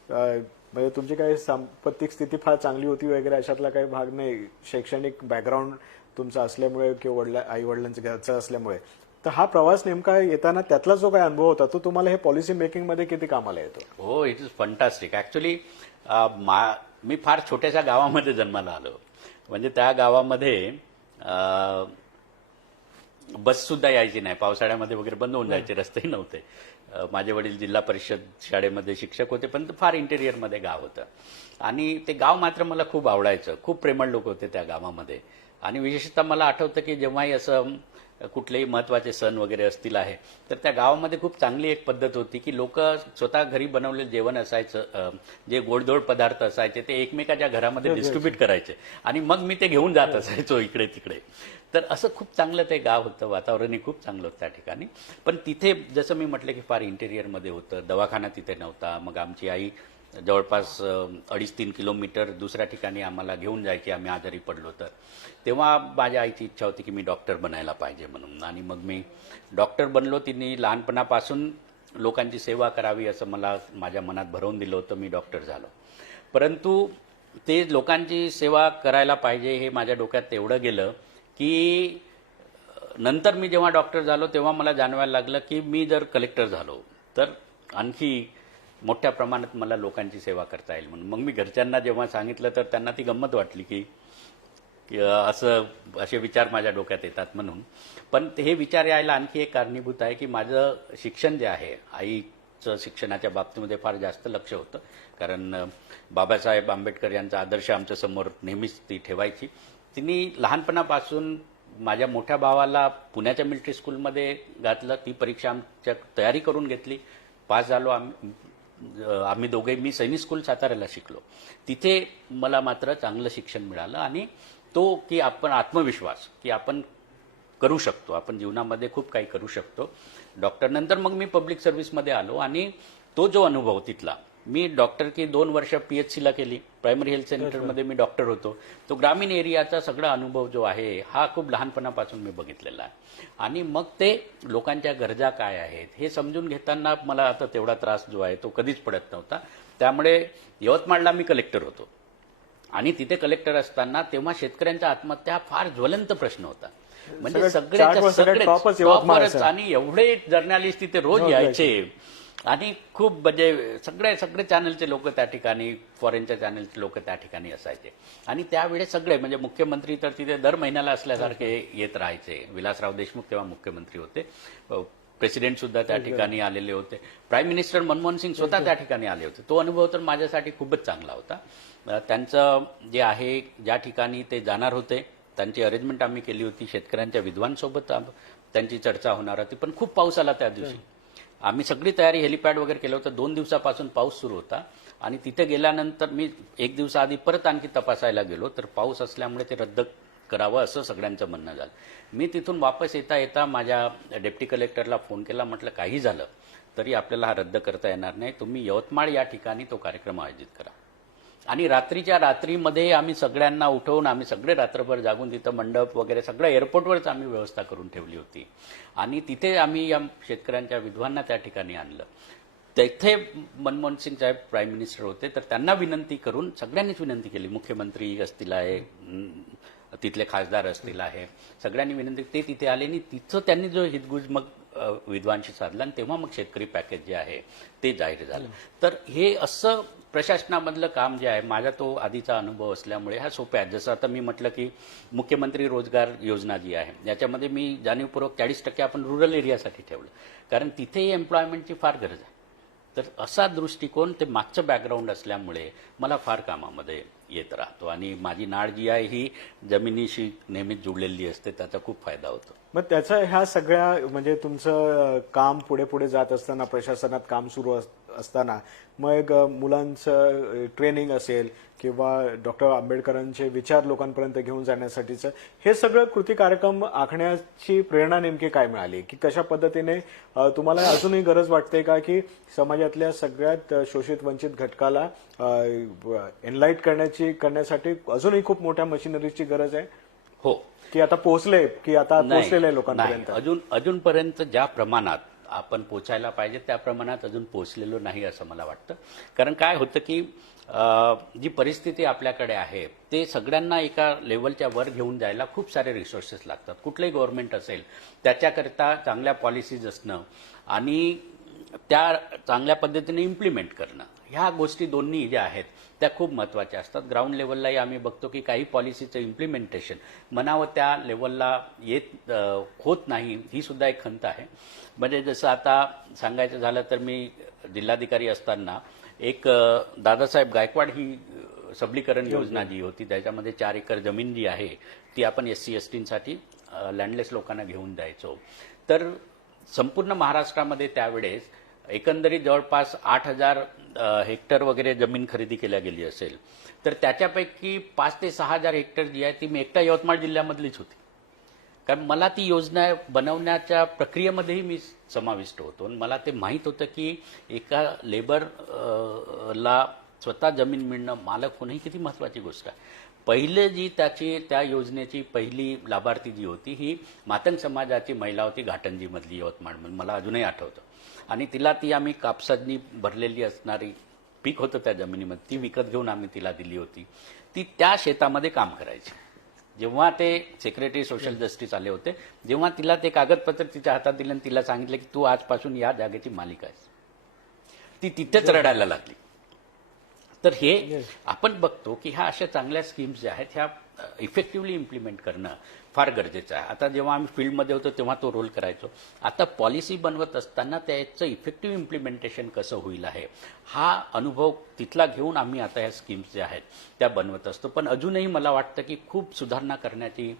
म्हणजे तुमची काही सांपत्तिक स्थिती फार चांगली होती वगैरे अशातला काही भाग नाही, शैक्षणिक बॅकग्राऊंड तुमचं असल्यामुळे किंवा आई वडिलांचं घरचं असल्यामुळे. तर हा प्रवास नेमका येताना त्यातला जो काही अनुभव होता तो तुम्हाला हे पॉलिसी मेकिंग मध्ये किती कामाला येतो? हो, इट इज फंटास्टिक. ऍक्च्युली मी फार छोट्याशा गावामध्ये जन्माला आलो. म्हणजे त्या गावामध्ये बस सुद्धा यायची नाही, पावसाळ्यामध्ये वगैरे बंद होऊन जायचे, रस्तेही नव्हते. माझे वडील जिल्हा परिषद शाळेमध्ये शिक्षक होते, पण फार इंटेरियरमध्ये गाव होतं. आणि ते गाव मात्र मला खूप आवडायचं. खूप प्रेमळ लोक होते त्या गावामध्ये. आणि विशेषतः मला आठवतं की जेव्हाही असं कुठलेही महत्वाचे सण वगैरे असतील आहे तर त्या गावामध्ये खूप चांगली एक पद्धत होती की लोक स्वतः घरी बनवलेलं जेवण असायचं, जे गोडधोड पदार्थ असायचे ते एकमेकाच्या घरामध्ये डिस्ट्रीब्यूट करायचे आणि मग मी ते घेऊन जात असायचो इकडे तिकडे. तर असं खूप चांगलं ते गाव होतं, वातावरणही खूप चांगलं होतं त्या ठिकाणी. पण तिथे जसं मी म्हटलं की फार इंटेरियरमध्ये होतं, दवाखाना तिथे नव्हता. मग आमची आई जवळपास 2.5-3 किलोमीटर दुसऱ्या ठिकाणी आम्हाला घेऊन जायची आम्ही आजारी पडलो तर. तेव्हा माझ्या आईची इच्छा होती की मी डॉक्टर बनायला पाहिजे म्हणून, आणि मग मी डॉक्टर बनलो. तिने लहानपणापासून लोकांची सेवा करावी असं मला माझ्या मनात भरवून दिलं होतं. मी डॉक्टर झालो. परंतु ते लोकांची सेवा करायला पाहिजे हे माझ्या डोक्यात एवढं गेलं की नंतर मी जेव्हा डॉक्टर झालो तेव्हा मला जाणवायला लागलं की मी जर कलेक्टर झालो तर आणखी मोठ्या प्रमाणात मला लोकांची सेवा करता येईल म्हणून. मग मी घरच्यांना जेव्हा सांगितलं तर त्यांना ती गंमत वाटली की असे विचार माझ्या डोक्यात येतात म्हणून. पण हे विचार यायला आणखी एक कारणीभूत आहे की माझं शिक्षण जे आहे, आईचं शिक्षणाच्या बाबतीमध्ये फार जास्त लक्ष होतं. कारण बाबासाहेब आंबेडकर यांचा आदर्श आमच्या समोर नेहमीच ती ठेवायची. तिने लहानपणापासून माझ्या मोठ्या भावाला पुण्याच्या मिलिटरी स्कूलमध्ये घातलं. ती परीक्षा आमच्या तयारी करून घेतली. पास झालो आम्ही दोघे. मी सैनिक स्कूल साताऱ्याला शिकलो. तिथे मला मात्र चांगलं शिक्षण मिळालं, आणि तो की आपण आत्मविश्वास की आपण करू शकतो, आपण जीवनामध्ये खूप काही करू शकतो. डॉक्टर नंतर मग मी पब्लिक सर्व्हिसमध्ये आलो, आणि तो जो अनुभव तिथला, मी डॉक्टर की 2 वर्ष PHCला केली. प्रायमरी हेल्थ सेंटरमध्ये मी डॉक्टर होतो. तो ग्रामीण एरियाचा सगळा अनुभव जो आहे हा खूप लहानपणापासून मी बघितलेला आहे. आणि मग ते लोकांच्या गरजा काय आहेत हे समजून घेताना मला आता तेवढा त्रास जो आहे तो कधीच पडत नव्हता. त्यामुळे यवतमाळला मी कलेक्टर होतो, आणि तिथे कलेक्टर असताना तेव्हा शेतकऱ्यांच्या आत्महत्या फार ज्वलंत प्रश्न होता. म्हणजे सगळे टॉपच, आणि एवढे जर्नलिस्ट तिथे रोज यायचे, आणि खूप म्हणजे सगळे चॅनलचे लोक त्या ठिकाणी, फॉरेनच्या चॅनलचे लोक त्या ठिकाणी असायचे. आणि त्यावेळेस सगळे म्हणजे मुख्यमंत्री तर तिथे दर महिन्याला असल्यासारखे येत राहायचे. विलासराव देशमुख तेव्हा मुख्यमंत्री होते. प्रेसिडेंट सुद्धा त्या ठिकाणी आलेले होते. प्राईम मिनिस्टर मनमोहन सिंग स्वतः त्या ठिकाणी आले होते. तो अनुभव तर माझ्यासाठी खूपच चांगला होता. त्यांचं जे आहे, ज्या ठिकाणी ते जाणार होते त्यांची अरेंजमेंट आम्ही केली होती. शेतकऱ्यांच्या विद्वांसोबत त्यांची चर्चा होणार होती, पण खूप पाऊस आला त्या दिवशी. आम्ही सगळी तयारी, हेलिपॅड वगैरे केलं होतं. 2 दिवसापासून पाऊस सुरू होता, आणि तिथे गेल्यानंतर मी 1 दिवसाआधी परत आणखी तपासायला गेलो, तर पाऊस असल्यामुळे ते रद्द करावं असं सगळ्यांचं म्हणणं झालं. मी तिथून वापस येता येता माझ्या डेप्टी कलेक्टरला फोन केला. म्हटलं काही झालं तरी आपल्याला हा रद्द करता येणार नाही, तुम्ही यवतमाळ या ठिकाणी तो कार्यक्रम आयोजित करा. आणि रात्रीच्या रात्रीमध्ये आम्ही सगळ्यांना उठवून आम्ही सगळे रात्रभर जागून तिथं मंडप वगैरे सगळं एअरपोर्टवरच आम्ही व्यवस्था करून ठेवली होती. आणि तिथे आम्ही या शेतकऱ्यांच्या विद्वांना त्या ठिकाणी आणलं. तेथे मनमोहन सिंग साहेब प्राईम मिनिस्टर होते, तर त्यांना विनंती करून सगळ्यांनीच विनंती केली. मुख्यमंत्री असतील आहे, तिथले खासदार असतील आहे, सगळ्यांनी विनंती. ते तिथे आले, आणि तिथं त्यांनी जो हितगुज मग विद्वांशी साधला, आणि तेव्हा मग शेतकरी पॅकेज जे आहे ते जाहीर झालं. तर हे असं प्रशासनामधलं काम जे आहे, माझा तो आधीचा अनुभव असल्यामुळे हा सोपा आहे. जसं आता मी म्हटलं की मुख्यमंत्री रोजगार योजना जी आहे याच्यामध्ये मी जाणीवपूर्वक 40% आपण रुरल एरियासाठी ठेवलं, कारण तिथेही एम्प्लॉयमेंटची फार गरज आहे. तर असा दृष्टिकोन, ते मागचं बॅकग्राऊंड असल्यामुळे मला फार कामामध्ये येत राहतो, आणि माझी नाळ जी आहे ही जमिनीशी नेहमीच जुळलेली असते, त्याचा खूप फायदा होतो. मग त्याचा ह्या सगळ्या म्हणजे तुमचं काम पुढे पुढे जात असताना, प्रशासनात काम सुरू असताना, मग मुलांचं ट्रेनिंग असेल किंवा डॉक्टर आंबेडकरांचे विचार लोकांपर्यंत घेऊन जाण्यासाठीचं हे सगळं कृती कार्यक्रम आखण्याची प्रेरणा नेमकी काय मिळाली, की कशा पद्धतीने तुम्हाला अजूनही गरज वाटते का की समाजातल्या सगळ्यात शोषित वंचित घटकाला एनलाइट करण्यासाठी अजूनही खूप मोठ्या मशिनरीची गरज आहे? हो, की आता पोहोचलेलं आहे लोकांपर्यंत? अजूनपर्यंत ज्या प्रमाणात आपण पोचायला पाहिजे त्या प्रमाणात अजून पोचलेलो नाही असं मला वाटतं. कारण काय होतं की जी परिस्थिती आपल्याकडे आहे ते सगळ्यांना एका लेवलच्या वर घेऊन जायला खूप सारे रिसोर्सेस लागतात. कुठलंही गव्हर्नमेंट असेल त्याच्याकरता चांगल्या पॉलिसीज असणं आणि त्या चांगल्या पद्धतीने इम्प्लिमेंट करणं, ह्या गोष्टी दोन्ही ज्या आहेत त्या खूप महत्त्वाच्या असतात. ग्राउंड लेवललाही आम्ही बघतो की काही पॉलिसीचं इम्प्लिमेंटेशन म्हणावं त्या लेवलला होत नाही, ही सुद्धा एक खंत आहे. म्हणजे जसं आता सांगायचं झालं तर मी जिल्हाधिकारी असताना एक दादासाहेब गायकवाड ही सबलीकरण योजना जी होती त्याच्यामध्ये 4 एकर जमीन जी आहे ती आपण SC STसाठी लँडलेस लोकांना घेऊन द्यायचो. तर संपूर्ण महाराष्ट्रामध्ये त्यावेळेस एकंदरीत जवळपास 8,000 हेक्टर वगैरे जमीन खरेदी केल्या गेली असेल, तर त्याच्यापैकी 5 ते 6,000 हेक्टर जी आहे ती मी एकटा यवतमाळ जिल्ह्यामधलीच होती. कारण मला ती योजना बनवण्याच्या प्रक्रियेमध्येही मी समाविष्ट होतो. मला ते माहीत होतं की एका लेबरला स्वतः जमीन मिळणं, मालक होणं ही किती महत्त्वाची गोष्ट आहे. पहिले जी त्या योजनेची पहिली लाभार्थी जी होती ही मातंग समाजाची महिला होती, घाटंजीमधली, यवतमाळमधली, मला अजूनही आठवतं. आणि तिला ती आम्ही कापसानी भरलेली असणारी पीक होतं त्या जमिनीमध्ये, ती विकत घेऊन आम्ही तिला दिली होती. ती त्या शेतामध्ये काम करायची. जेव्हा ते सेक्रेटरी सोशल जस्टिस आले होते, जेव्हा तिला ते कागदपत्र तिच्या हातात दिले आणि तिला सांगितलं की तू आजपासून या जागेची मालिक आहेस, ती तिथेच रडायला लागली. तर हे आपण बघतो की ह्या अशा चांगल्या स्कीम्स ज्या आहेत ह्या इफेक्टिव्हली इम्प्लिमेंट करणं फार गरजेचं आहे. आता जेव्हा आम्ही फील्डमध्ये होतो तेव्हा तो रोल करायचो. आता पॉलिसी बनवत असताना त्याचं इफेक्टिव्ह इम्प्लिमेंटेशन कसं होईल आहे हा अनुभव तिथला घेऊन आम्ही आता ह्या स्कीम्स ज्या आहेत त्या बनवत असतो. पण अजूनही मला वाटतं की खूप सुधारणा करण्याची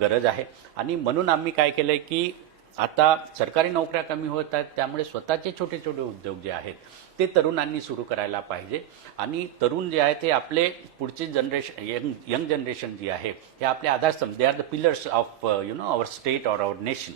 गरज आहे. आणि म्हणून आम्ही काय केलंय की आता सरकारी नोकऱ्या कमी होत आहेत, त्यामुळे स्वतःचे छोटे छोटे उद्योग जे आहेत ते तरुणांनी सुरू करायला पाहिजे. आणि तरुण जे आहे ते आपले पुढचे जनरेशन, यंग जनरेशन जी आहे हे आपले आधारस्तंभ, they are the pillars of our state or our nation.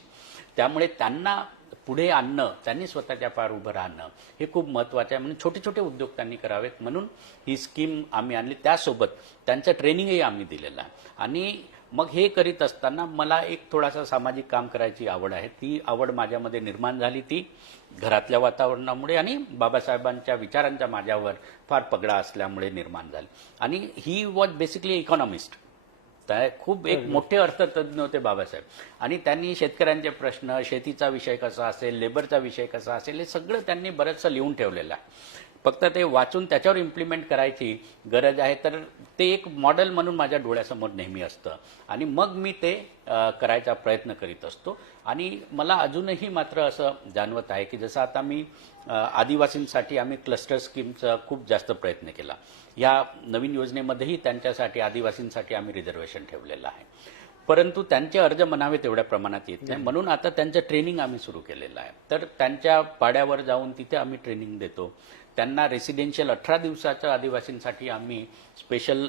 त्यामुळे त्यांना पुढे आणणं, त्यांनी स्वतःच्या पायावर उभं राहणं हे खूप महत्त्वाचं आहे. म्हणून छोटे छोटे उद्योग त्यांनी करावेत म्हणून ही स्कीम आम्ही आणली. त्यासोबत त्यांचं ट्रेनिंगही आम्ही दिलेलं आहे. आणि मग हे करीत असताना मला एक थोडासा सामाजिक काम करायची आवड आहे. ती आवड माझ्यामध्ये निर्माण झाली ती घरातल्या वातावरणामुळे आणि बाबासाहेबांच्या विचारांचा माझ्यावर फार पगडा असल्यामुळे निर्माण झाली. आणि ही वॉज बेसिकली इकॉनॉमिस्ट, खूप एक मोठे अर्थतज्ञ होते बाबासाहेब. आणि त्यांनी शेतकऱ्यांचे प्रश्न, शेतीचा विषय कसा असेल, लेबरचा विषय कसा असेल हे सगळं त्यांनी बरंचसं लिहून ठेवलेलं आहे. फक्त ते वाचून त्याच्यावर इम्प्लिमेंट करायची गरज आहे. तर ते एक मॉडेल म्हणून माझ्या डोळ्यासमोर नेहमी असतं आणि मग मी ते करायचा प्रयत्न करीत असतो. आणि मला अजूनही मात्र असं जाणवत आहे की जसं आता मी आदिवासींसाठी आम्ही क्लस्टर स्कीमचा खूप जास्त प्रयत्न केला. या नवीन योजनेमध्येही त्यांच्यासाठी आदिवासींसाठी आम्ही रिझर्वेशन ठेवलेलं आहे. परंतु त्यांचे अर्ज म्हणावे तेवढ्या प्रमाणात येत नाही. म्हणून आता त्यांचं ट्रेनिंग आम्ही सुरू केलेलं आहे. तर त्यांच्या पाड्यावर जाऊन तिथे आम्ही ट्रेनिंग देतो. त्यांना रेसिडेन्शियल 18 दिवसाचं आदिवासींसाठी आम्ही स्पेशल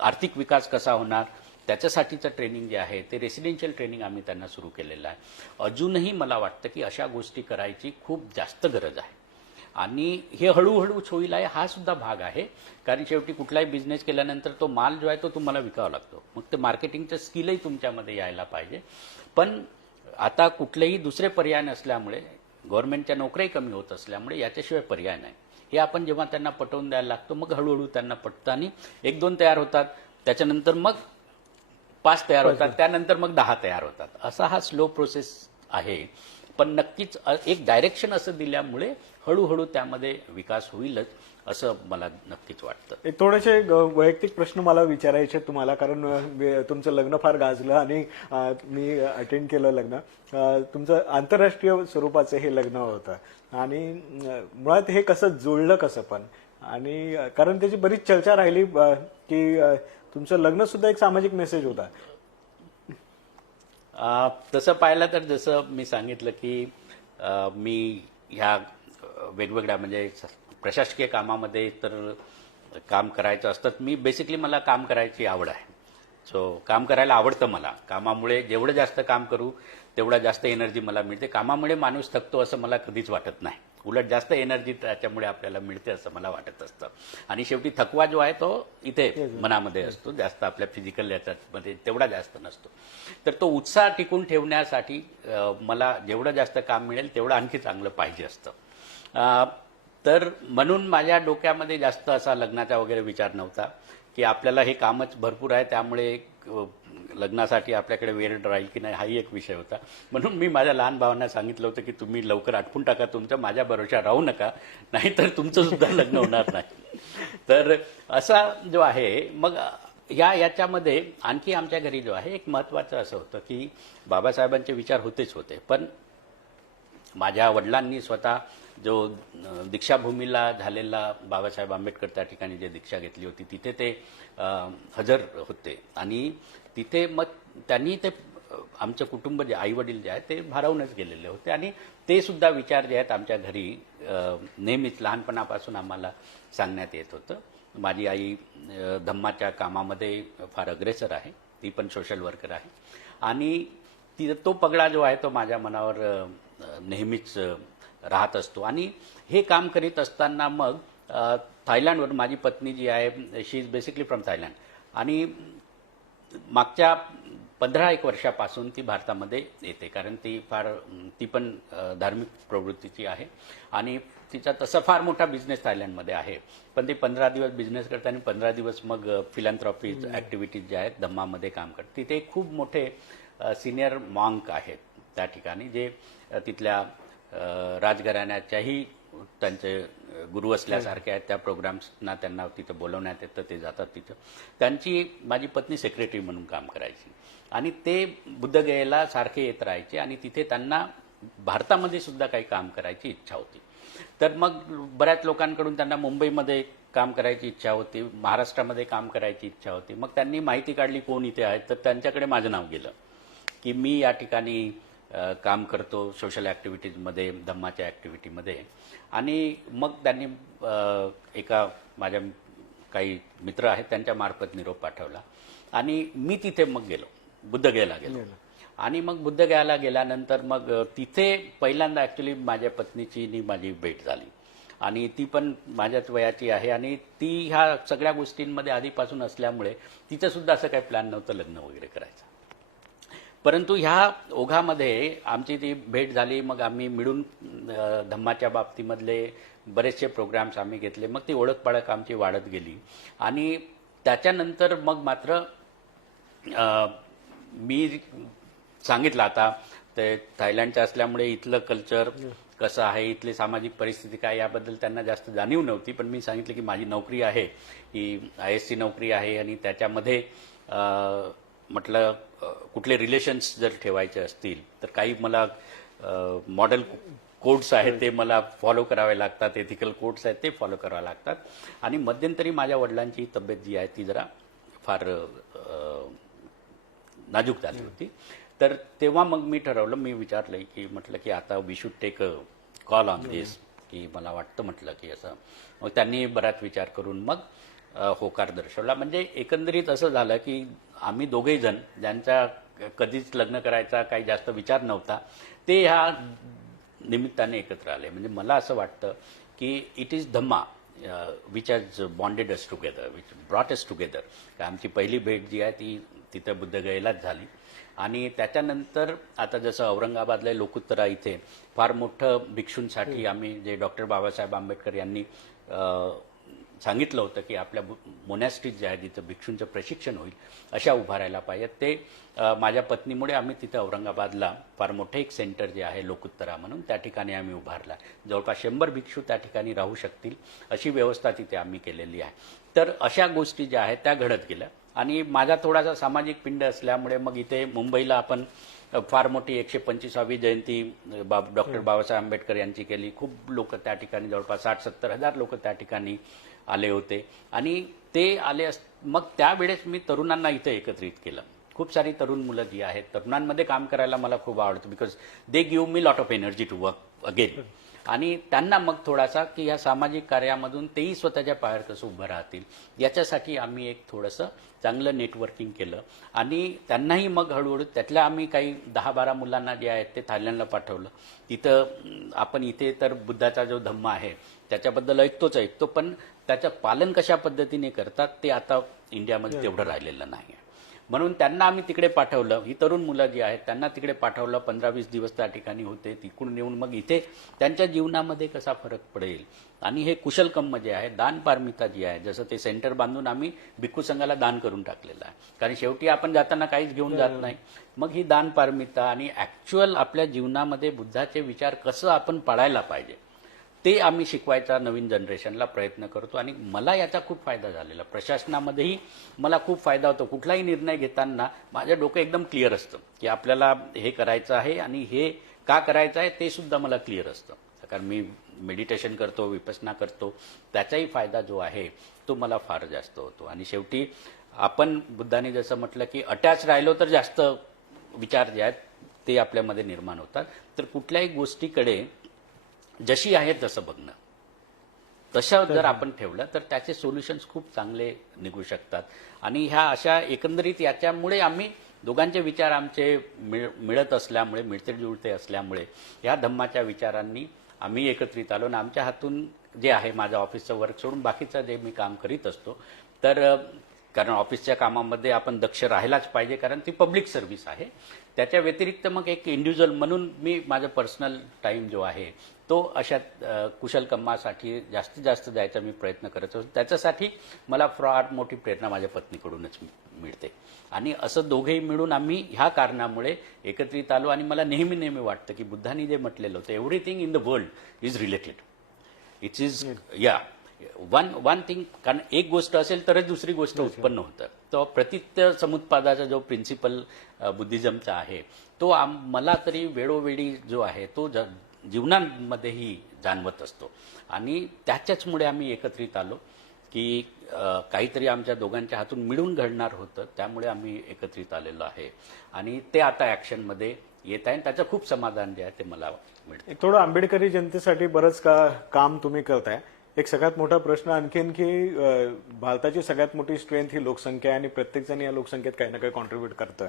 आर्थिक विकास कसा होणार त्याच्यासाठीचं ट्रेनिंग जे आहे ते रेसिडेन्शियल ट्रेनिंग आम्ही त्यांना सुरू केलेलं आहे. अजूनही मला वाटतं की अशा गोष्टी करायची खूप जास्त गरज आहे. आणि हे हळूहळू होईल आहे हा सुद्धा भाग आहे. कारण शेवटी कुठलाही बिझनेस केल्यानंतर तो माल जो आहे तो तुम्हाला विकावा लागतो. मग ते मार्केटिंगचं स्किलही तुमच्यामध्ये यायला पाहिजे. पण आता कुठलेही दुसरे पर्याय नसल्यामुळे, गव्हर्नमेंटच्या नोकऱ्याही कमी होत असल्यामुळे याच्याशिवाय पर्याय नाही. हे आपण जेव्हा त्यांना पटवून द्यायला लागतो मग हळूहळू त्यांना पटतं आणि 1-2 तयार होतात, त्याच्यानंतर मग 5 तयार होतात, त्यानंतर मग 10 तयार होतात. असा हा स्लो प्रोसेस आहे. पण नक्कीच एक डायरेक्शन असं दिल्यामुळे हळूहळू त्यामध्ये विकास होईलच असं मला नक्कीच वाटतं. एक थोडेसे वैयक्तिक प्रश्न मला विचारायचे तुम्हाला, कारण तुमचं लग्न फार गाजलं आणि मी अटेंड केलं लग्न. तुमचं आंतरराष्ट्रीय स्वरूपाचं हे लग्न होतं आणि मुळात हे कसं जुळलं कसं पण, आणि कारण त्याची बरीच चर्चा राहिली की तुमचं लग्न सुद्धा एक सामाजिक मेसेज होता. तसं पाहिलं तर जसं मी सांगितलं की मी ह्या वेगवेगळ्या म्हणजे प्रशासकीय कामामध्ये तर काम करायचं असतं. मी बेसिकली मला काम करायची आवड आहे. सो काम करायला आवडतं मला. कामामुळे जेवढं जास्त काम करू तेवढा जास्त एनर्जी मला मिळते. कामामुळे माणूस थकतो असं मला कधीच वाटत नाही. उलट जास्त एनर्जी त्याच्यामुळे आपल्याला मिळते असं मला वाटत असतं. आणि शेवटी थकवा जो आहे तो इथे मनामध्ये असतो, जास्त आपल्या फिजिकल याच्यामध्ये तेवढा जास्त नसतो. तर तो उत्साह टिकून ठेवण्यासाठी मला जेवढं जास्त काम मिळेल तेवढं आणखी चांगलं पाहिजे असतं. तर म्हणून माझ्या डोक्यामध्ये जास्त असा लग्नाचा वगैरे विचार नव्हता की आपल्याला हे कामच भरपूर आहे त्यामुळे लग्नासाठी आपल्याकडे वेळ राहील की नाही हाही एक विषय होता. म्हणून मी माझ्या लहान भावांना सांगितलं होतं की तुम्ही लवकर आटपून टाका तुमचं, माझ्या भरोशा राहू नका, नाहीतर तुमचं सुद्धा लग्न होणार नाही. तर असा जो आहे मग याच्यामध्ये आणखी आमच्या घरी जो आहे एक महत्त्वाचं असं होतं की बाबासाहेबांचे विचार होतेच होते, पण माझ्या वडिलांनी स्वतः जो दीक्षाभूमीला झालेला बाबासाहेब आंबेडकर त्या ठिकाणी जे दीक्षा घेतली होती तिथे ते हजर होते. आणि तिथे मग त्यांनी ते आमचं कुटुंब जे आईवडील जे आहेत ते भारावूनच गेलेले होते. आणि ते सुद्धा विचार जे आहेत आमच्या घरी नेहमीच लहानपणापासून आम्हाला सांगण्यात येत होतं. माझी आई धम्माच्या कामामध्ये फार अग्रेसर आहे, ती पण सोशल वर्कर आहे. आणि तो पगडा जो आहे तो माझ्या मनावर नेहमीच राहत असतो. आणि हे काम करीत असताना मग थायलंडवर माझी पत्नी जी आहे शी इज बेसिकली फ्रॉम थायलंड आणि मागच्या 15 वर्षापासून ती भारतामध्ये येते कारण ती पण धार्मिक प्रवृत्तीची आहे आणि तिचा तसा फार मोठा बिझनेस थायलंडमध्ये आहे पण ती 15 दिवस बिझनेस करते आणि 15 दिवस मग फिलॅन्थ्रॉपीज ॲक्टिव्हिटीज ज्या आहेत धम्मामध्ये काम करते तिथे खूप मोठे सिनियर मॉन्क आहेत त्या ठिकाणी जे तिथल्या राजघराण्याच्याही त्यांचे गुरु असल्यासारखे आहेत त्या प्रोग्राम्सना त्यांना तिथं बोलवण्यात येतं ते जातात तिथं त्यांची माझी पत्नी सेक्रेटरी म्हणून काम करायची आणि ते बुद्धगयेला सारखे येत राहायचे आणि तिथे त्यांना भारतामध्ये सुद्धा काही काम करायची इच्छा होती तर मग बऱ्याच लोकांकडून त्यांना मुंबईमध्ये काम करायची इच्छा होती महाराष्ट्रामध्ये काम करायची इच्छा होती मग त्यांनी माहिती काढली कोण इथे आहेत तर त्यांच्याकडे माझं नाव गेलं की मी या ठिकाणी काम करतो सोशल ॲक्टिव्हिटीजमध्ये धम्माच्या ॲक्टिव्हिटीमध्ये आणि मग त्यांनी एका माझ्या काही मित्र आहेत त्यांच्या मार्फत निरोप पाठवला आणि मी तिथे मग गेलो बुद्धगयेला गेलो आणि मग बुद्धगयाला गेल्यानंतर मग तिथे पहिल्यांदा ॲक्च्युली माझ्या पत्नीची आणि माझी भेट झाली आणि ती पण माझ्याच वयाची आहे आणि ती ह्या सगळ्या गोष्टींमध्ये आधीपासून असल्यामुळे तिचं सुद्धा असं काही प्लॅन नव्हतं लग्न वगैरे करायचं परंतु ह्या ओघामध्ये आमची ती भेट झाली मग आम्ही मिळून धम्माच्या बाबतीमधले बरेचसे प्रोग्राम्स आम्ही घेतले मग ती ओळख पाळख आमची वाढत गेली आणि त्याच्यानंतर मग मात्र मी सांगितलं आता ते थायलंडचं असल्यामुळे इथलं कल्चर कसं आहे इथली सामाजिक परिस्थिती काय याबद्दल त्यांना जास्त जाणीव नव्हती पण मी सांगितलं की माझी नोकरी आहे ही ISC नोकरी आहे आणि त्याच्यामध्ये म्हटलं कुठले रिलेशन्स जर ठेवायचे असतील तर काही मला मॉडेल कोड्स आहेत ते मला फॉलो करावे लागतात एथिकल कोड्स आहेत ते फॉलो करावे लागतात आणि मध्यंतरी माझ्या वडिलांची तब्येत जी आहे ती जरा फार नाजूक झाली होती तर तेव्हा मग मी ठरवलं मी विचारलं की म्हटलं की आता we should take a call on this की मला वाटतं म्हटलं की असं मग त्यांनी बराच विचार करून मग होकार दर्शवला म्हणजे एकंदरीत असं झालं की आम्ही दोघेही जण ज्यांचा कधीच लग्न करायचा काही जास्त विचार नव्हता ते ह्या निमित्ताने एकत्र आले म्हणजे मला असं वाटतं की it is Dhamma which has bonded us together which brought us together आमची पहिली भेट जी आहे ती तिथं बुद्धगयेलाच झाली आणि त्याच्यानंतर आता जसं औरंगाबादला लोकुत्तरा इथे फार मोठं भिक्षूंसाठी आम्ही जे डॉक्टर बाबासाहेब आंबेडकर यांनी सांगितलं होतं की आपल्या मोनॅस्ट्रीज जे आहे जिथं भिक्षूंचं प्रशिक्षण होईल अशा उभारायला पाहिजेत ते माझ्या पत्नीमुळे आम्ही तिथं औरंगाबादला फार मोठं एक सेंटर जे आहे लोकुत्तरा म्हणून त्या ठिकाणी आम्ही उभारला जवळपास 100 भिक्षू त्या ठिकाणी राहू शकतील अशी व्यवस्था तिथे आम्ही केलेली आहे तर अशा गोष्टी ज्या आहेत त्या घडत गेल्या आणि माझा थोडासा सामाजिक पिंड असल्यामुळे मग इथे मुंबईला आपण फार मोठी 125वी जयंती डॉक्टर बाबासाहेब आंबेडकर यांची केली खूप लोक त्या ठिकाणी जवळपास 60-70 हजार लोक त्या ठिकाणी आले होते आणि ते आले मग त्यावेळेस मी तरुणांना इथे एकत्रित केलं खूप सारी तरुण मुलं जी आहेत तरुणांमध्ये काम करायला मला खूप आवडतं because they give me lot of energy to work again आणि त्यांना मग थोडासा की ह्या सामाजिक कार्यामधून तेही स्वतःच्या पायावर कसं उभं राहतील याच्यासाठी आम्ही एक थोडंसं चांगलं नेटवर्किंग केलं आणि त्यांनाही मग हळूहळू त्यातल्या आम्ही काही 10-12 मुलांना जे आहेत ते थायलंडला पाठवलं तिथं आपण इथे तर बुद्धाचा जो धम्मा आहे त्याच्याबद्दल ऐकतो पण त्याचं पालन कशा पद्धतीने करतात ते आता इंडियामध्ये तेवढं राहिलेलं नाही आहे म्हणून त्यांना आम्ही तिकडे पाठवलं ही तरुण मुलं जी आहेत त्यांना तिकडे पाठवलं 15-20 दिवस त्या ठिकाणी होते तिकडून येऊन मग इथे त्यांच्या जीवनामध्ये कसा फरक पडेल आणि हे कुशलकर्म जे आहे दान पारमिता जी आहे जसं ते सेंटर बांधून आम्ही भिक्खू संघाला दान करून टाकलेलं आहे कारण शेवटी आपण जाताना काहीच घेऊन जात नाही मग ही दान पारमिता आणि ॲक्च्युअल आपल्या जीवनामध्ये बुद्धाचे विचार कसं आपण पाळायला पाहिजे ते आम्ही शिकवायचा नवीन जनरेशनला प्रयत्न करतो आणि मला याचा खूप फायदा झालेला प्रशासनामध्येही मला खूप फायदा होतो कुठलाही निर्णय घेताना माझं डोकं एकदम क्लिअर असतं की आपल्याला हे करायचं आहे आणि हे का करायचं आहे ते सुद्धा मला क्लिअर असतं कारण मी मेडिटेशन करतो विपसना करतो त्याचाही फायदा जो आहे तो मला फार जास्त होतो आणि शेवटी आपण बुद्धाने जसं म्हटलं की अटॅच राहिलो तर जास्त विचार जे आहेत ते आपल्यामध्ये निर्माण होतात तर कुठल्याही गोष्टीकडे जशी आहे तसं बघणं तशा जर आपण ठेवलं तर त्याचे सोल्युशन्स खूप चांगले निघू शकतात आणि ह्या अशा एकंदरीत याच्यामुळे आम्ही दोघांचे विचार आमचे मिळत असल्यामुळे मिळते जुळते असल्यामुळे ह्या धम्माच्या विचारांनी आम्ही एकत्रित आलो आणि आमच्या हातून जे आहे माझं ऑफिसचं वर्क सोडून बाकीचं जे मी काम करीत असतो, तर कारण ऑफिसच्या कामामध्ये आपण दक्ष राहायलाच पाहिजे, कारण ती पब्लिक सर्व्हिस आहे. त्याच्या व्यतिरिक्त मग एक इंडिव्हिज्युअल म्हणून मी माझं पर्सनल टाईम जो आहे तो अशा कुशल कामासाठी जास्तीत जास्त द्यायचा मी प्रयत्न करत असतो. त्याच्यासाठी मला फार मोठी प्रेरणा माझ्या पत्नीकडूनच मिळते. आणि असं दोघेही मिळून आम्ही ह्या कारणामुळे एकत्रित आलो. आणि मला नेहमी वाटतं की बुद्धांनी जे म्हटलेलं होतं, everything in the world is related. It is one thing. कारण एक गोष्ट असेल तरच दुसरी गोष्ट उत्पन्न होतं. तो प्रतित्य समुत्पादाचा जो प्रिन्सिपल बुद्धिझमचा आहे तो मला तरी वेळोवेळी जो आहे तो जीवनामध्येही जाणवत असतो. आणि त्याच्याचमुळे आम्ही एकत्रित आलो की काहीतरी आमच्या दोघांच्या हातून मिळून घडणार होतं, त्यामुळे आम्ही एकत्रित आलेलो आहे. आणि ते आता ॲक्शनमध्ये येत आहे. त्याचं खूप समाधान जे आहे ते मला मिळतं. एक थोडं आंबेडकरी जनतेसाठी बरंच काम तुम्ही करताय. एक सगळ्यात मोठा प्रश्न आणखीन की भारताची सगळ्यात मोठी स्ट्रेंथ ही लोकसंख्या आहे आणि प्रत्येक जण या लोकसंख्येत काही ना काही कॉन्ट्रीब्यूट करतोय.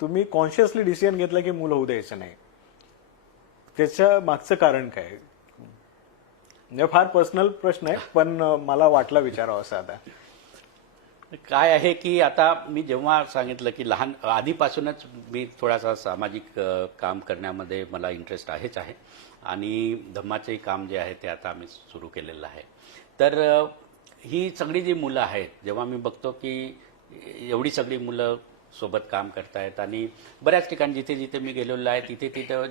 तुम्ही कॉन्शियसली डिसिजन घेतला की मुलं होऊ द्यायचं नाही, त्याच्या मागचं कारण काय? म्हणजे फार पर्सनल प्रश्न आहे, पण मला वाटला विचारावं असं. आता काय आहे की आता मी जेव्हा सांगितलं की लहान आधीपासूनच मी थोडासा सामाजिक काम करण्यामध्ये मला इंटरेस्ट आहेच आहे. आणि धम्माचंही काम जे आहे ते आता आम्ही सुरू केलेलं आहे. तर ही सगळी जी मुलं आहेत, जेव्हा मी बघतो की एवढी सगळी मुलं सोबत काम करतायत आणि बऱ्याच ठिकाणी जिथे जिथे मी गेलेलो आहे तिथे तिथं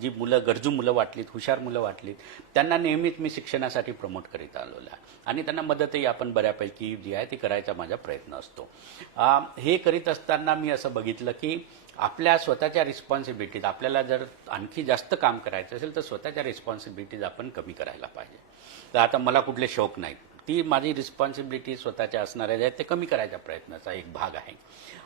जी मुलं गरजू मुलं वाटलीत, हुशार मुलं वाटलीत, त्यांना नेहमीच मी शिक्षणासाठी प्रमोट करीत आलेलो आहे. आणि त्यांना मदतही आपण बऱ्यापैकी जी आहे ती करायचा माझा प्रयत्न असतो. हे करीत असताना मी असं बघितलं की आपल्या स्वतःच्या रिस्पॉन्सिबिलिटीज, आपल्याला जर आणखी जास्त काम करायचं असेल तर स्वतःच्या रिस्पॉन्सिबिलिटीज आपण कमी करायला पाहिजे. तर आता मला कुठले शौक नाहीत, ती माझी रिस्पॉन्सिबिलिटी स्वतःच्या असणाऱ्या ज्या आहेत ते कमी करायच्या प्रयत्नाचा एक भाग आहे.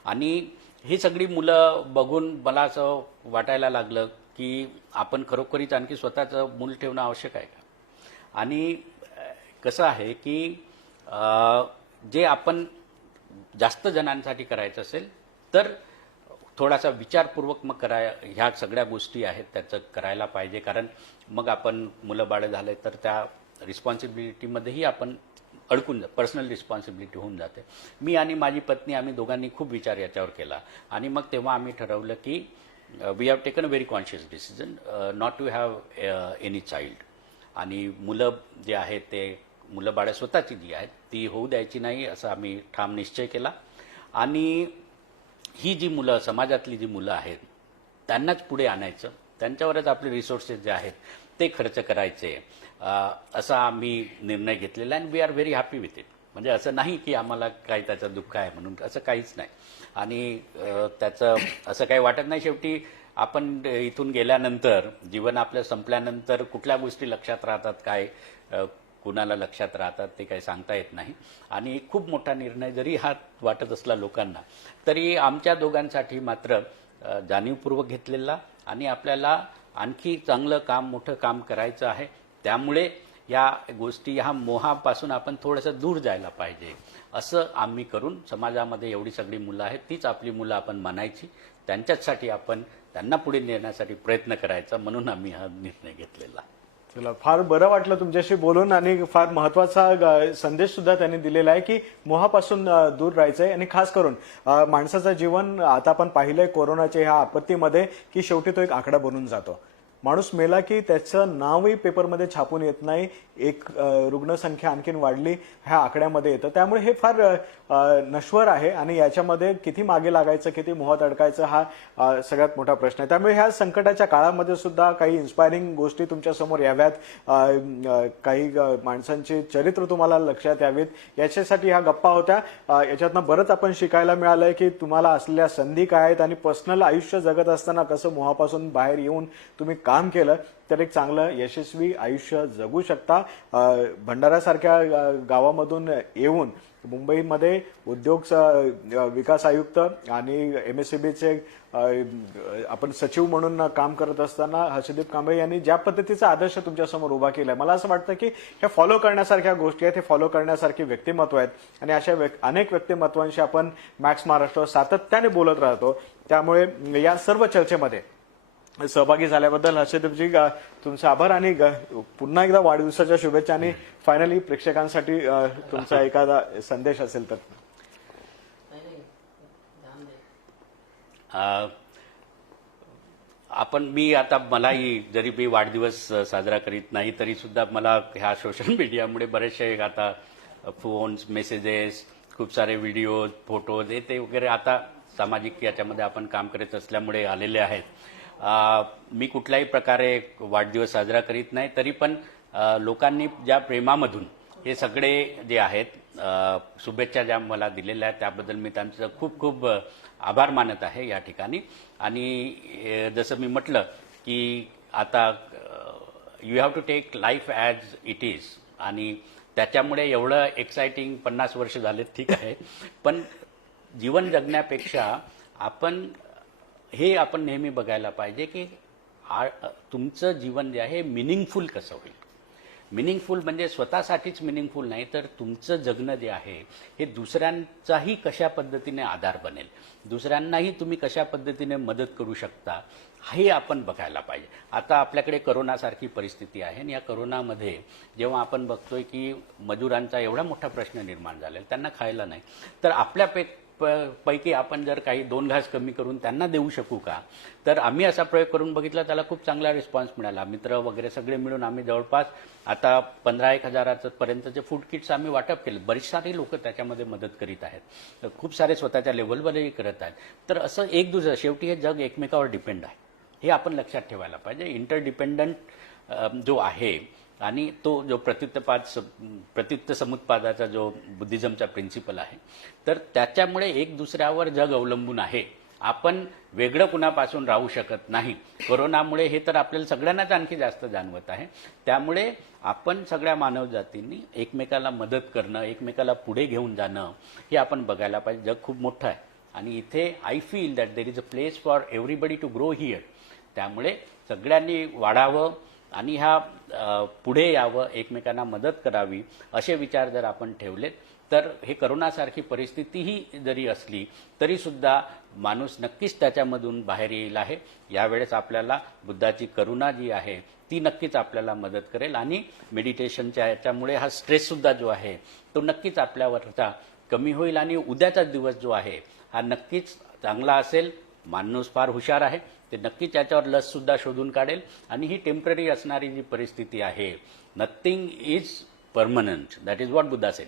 आणि ही सगळी मुलं बघून मला असं वाटायला लागलं की आपण खरोखरीच आणखी स्वतःचं मूल ठेवणं आवश्यक आहे का? आणि कसं आहे की जे आपण जास्त जणांसाठी करायचं असेल तर थोडासा विचारपूर्वक मग ह्या सगळ्या गोष्टी आहेत त्याचं करायला पाहिजे. कारण मग आपण मुलं बाळं झाले तर त्या रिस्पॉन्सिबिलिटीमध्येही आपण अडकून पर्सनल रिस्पॉन्सिबिलिटी होऊन जाते. मी आणि माझी पत्नी आम्ही दोघांनी खूप विचार याच्यावर केला. आणि मग तेव्हा आम्ही ठरवलं की we have taken a very conscious decision not to have any child. आणि मुलं जे आहेत ते मुलं बाळं स्वतःची जी आहेत ती होऊ द्यायची नाही असं आम्ही ठाम निश्चय केला. आणि ही जी मुलं, समाजातली जी मुलं आहेत त्यांनाच पुढे आणायचं, त्यांच्यावरच आपले रिसोर्सेस जे आहेत ते खर्च करायचे, असा आम्ही निर्णय घेतलेला आहे. And we are very happy with it. म्हणजे असं नाही की आम्हाला काही त्याचं दुःख आहे म्हणून, असं काहीच नाही. आणि त्याचं असं काही वाटत नाही. शेवटी आपण इथून गेल्यानंतर, जीवन आपलं संपल्यानंतर कुठल्या गोष्टी लक्षात राहतात, काय कुणाला लक्षात राहतात ते काही सांगता येत नाही. आणि खूप मोठा निर्णय जरी हा वाटत असला लोकांना, तरी आमच्या दोघांसाठी मात्र जाणीवपूर्वक घेतलेला. आणि आपल्याला आणखी चांगलं काम, मोठं काम करायचं आहे. त्यामुळे या गोष्टी, ह्या मोहापासून आपण थोडंसं दूर जायला पाहिजे, असं आम्ही करून समाजामध्ये एवढी सगळी मुलं आहेत, तीच आपली मुलं आपण मानायची, त्यांच्यासाठी आपण त्यांना पुढे नेण्यासाठी प्रयत्न करायचा, म्हणून आम्ही हा निर्णय घेतलेला. चला, फार बरं वाटलं तुमच्याशी बोलून. आणि फार महत्वाचा संदेश सुद्धा त्यांनी दिलेला आहे की मोहापासून दूर राहायचंय. आणि खास करून माणसाचं जीवन आता आपण पाहिलंय कोरोनाच्या ह्या आपत्तीमध्ये की शेवटी तो एक आकडा बनून जातो. माणूस मेला की त्याचं नावही पेपरमध्ये छापून येत नाही. एक रुग्णसंख्या आणखीन वाढली ह्या आकड्यामध्ये येतं. त्यामुळे हे फार नश्वर आहे आणि याच्यामध्ये किती मागे लागायचं, किती मोहात अडकायचं हा सगळ्यात मोठा प्रश्न आहे. त्यामुळे ह्या संकटाच्या काळामध्ये सुद्धा काही इन्स्पायरिंग गोष्टी तुमच्यासमोर याव्यात, काही माणसांची चरित्र तुम्हाला लक्षात यावीत, याच्यासाठी ह्या गप्पा होत्या. याच्यातनं बरंच आपण शिकायला मिळालंय की तुम्हाला असलेल्या संधी काय आहेत आणि पर्सनल आयुष्य जगत असताना कसं मोहापासून बाहेर येऊन तुम्ही काम केलं तर एक चांगलं यशस्वी आयुष्य जगू शकता. भंडारासारख्या गावामधून येऊन मुंबईमध्ये उद्योग विकास आयुक्त आणि MSCBचे आपण सचिव म्हणून काम करत असताना हर्षदीप कांबळे यांनी ज्या पद्धतीचा आदर्श तुमच्यासमोर उभा केलाय, मला असं वाटतं की हे फॉलो करण्यासारख्या गोष्टी आहेत, हे फॉलो करण्यासारखी व्यक्तिमत्व आहेत. आणि अशा अनेक व्यक्तिमत्वांशी आपण मॅक्स महाराष्ट्र सातत्याने बोलत राहतो. त्यामुळे या सर्व चर्चेमध्ये सहभागी झाल्याबद्दल हर्षदीपजी तुमचे आभार आणि पुन्हा एकदा वाढदिवसाच्या शुभेच्छा आणि फायनली प्रेक्षकांसाठी तुमचा एखादा संदेश असेल तर. मी आता मलाही जरी मी वाढदिवस साजरा करीत नाही तरी सुद्धा मला ह्या सोशल मीडियामुळे बरेचसे आता फोन्स, मेसेजेस, खूप सारे व्हिडिओज, फोटोज ते वगैरे आता सामाजिक याच्यामध्ये आपण काम करत असल्यामुळे आलेले आहेत. मी कुठल्याही प्रकारे वाढदिवस साजरा करीत नाही, तरी पण लोकांनी ज्या प्रेमामधून हे सगळे जे आहेत शुभेच्छा ज्या मला दिलेल्या आहेत त्याबद्दल मी त्यांचं खूप खूप आभार मानत आहे या ठिकाणी. आणि जसं मी म्हटलं की आता you have to take life as it is, आणि त्याच्यामुळे एवढं एक्साइटिंग 50 वर्ष झालेत ठीक आहे, पण जीवन जगण्यापेक्षा आपण नेहमी बघायला पाहिजे की तुमचं जीवन जे आहे मिनिंगफुल कसं होईल. मिनिंगफुल म्हणजे स्वतःसाठीच मिनिंगफुल नाही, तर तुमचं जगणं जे आहे हे दुसऱ्यांचाही कशा पद्धतीने आधार बनेल, दुसऱ्यांनाही तुम्ही कशा पद्धतीने मदत करू शकता हे आपण बघायला पाहिजे. आता आपल्याकडे करोनासारखी परिस्थिती आहे आणि या करोनामध्ये जेव्हा आपण बघतोय की मजुरांचा एवढा मोठा प्रश्न निर्माण झालेला, त्यांना खायला नाही, तर पैकी आपण जर काही 2 घास कमी करून त्यांना देऊ शकू का. तर आम्ही असा प्रयोग करून बघितला, त्याला खूप चांगला रिस्पॉन्स मिळाला. मित्र वगैरे सगळे मिळून आम्ही जवळपास आता 15-1 हजारापर्यंतचे फूड किट्स आम्ही वाटप केले. बरीच सारी लोक त्याच्यामध्ये मदत करीत आहेत, खूप सारे स्वतःच्या लेव्हलवरही करत आहेत. तर असं एक दुसरं शेवटी हे जग एकमेकावर डिपेंड आहे, हे आपण लक्षात ठेवायला पाहिजे. इंटरडिपेंडंट जो आहे आणि तो जो प्रत्युत्तर समुत्पादाचा जो बुद्धिझमचा प्रिन्सिपल आहे, तर त्याच्यामुळे एक दुसऱ्यावर जग अवलंबून आहे. आपण वेगळं कुणापासून राहू शकत नाही. कोरोनामुळे हे तर आपल्याला सगळ्यांनाच आणखी जास्त जाणवत आहे. त्यामुळे आपण सगळ्या मानवजातींनी एकमेकाला मदत करणं, एकमेकाला पुढे घेऊन जाणं हे आपण बघायला पाहिजे. जग खूप मोठं आहे आणि इथे I feel that there is a place for everybody to grow here. त्यामुळे सगळ्यांनी वाढावं आणि पुढे यावं, एकमेकांना मदत करावी असे विचार जर आपण ठेवलेत, तर हे करोनासारखी परिस्थितीही जरी असली तरी सुद्धा माणूस नक्कीच त्याच्यामधून बाहेर येईल आहे. यावेळेस आपल्याला बुद्धाची करुणा जी आहे ती नक्कीच आपल्याला मदत करेल आणि मेडिटेशनच्या याच्यामुळे हा स्ट्रेससुद्धा जो आहे तो नक्कीच आपल्यावरचा कमी होईल आणि उद्याचा दिवस जो आहे हा नक्कीच चांगला असेल. माणूस फार हुशार आहे, ते नक्कीच त्याच्यावर लससुद्धा शोधून काढेल आणि ही टेम्पररी असणारी जी परिस्थिती आहे, nothing is permanent, that is what Buddha sed.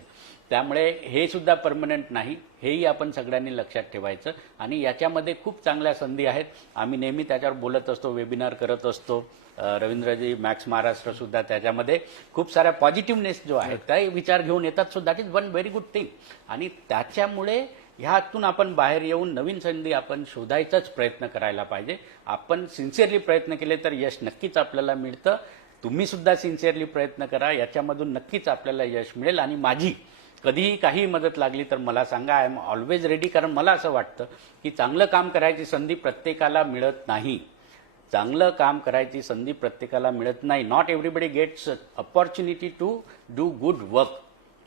त्यामुळे हे सुद्धा परमनंट नाही, हेही आपण सगळ्यांनी लक्षात ठेवायचं. आणि याच्यामध्ये खूप चांगल्या संधी आहेत. आम्ही नेहमी त्याच्यावर बोलत असतो, वेबिनार करत असतो. रवींद्रजी, मॅक्स महाराष्ट्र सुद्धा त्याच्यामध्ये खूप साऱ्या पॉझिटिव्हनेस जो आहे काही विचार घेऊन येतात. So that is one very good thing. आणि त्याच्यामुळे ह्यातून आपण बाहेर येऊन नवीन संधी आपण शोधायचाच प्रयत्न करायला पाहिजे. आपण सिन्सिअरली प्रयत्न केले तर यश नक्कीच आपल्याला मिळतं. तुम्ही सुद्धा सिन्सिअरली प्रयत्न करा, याच्यामधून नक्कीच आपल्याला यश मिळेल. आणि माझी कधीही काही मदत लागली तर मला सांगा, आय एम ऑलवेज रेडी. कारण मला असं वाटतं की चांगलं काम करायची संधी प्रत्येकाला मिळत नाही. चांगलं काम करायची संधी प्रत्येकाला मिळत नाही. Not everybody gets opportunity to do good work.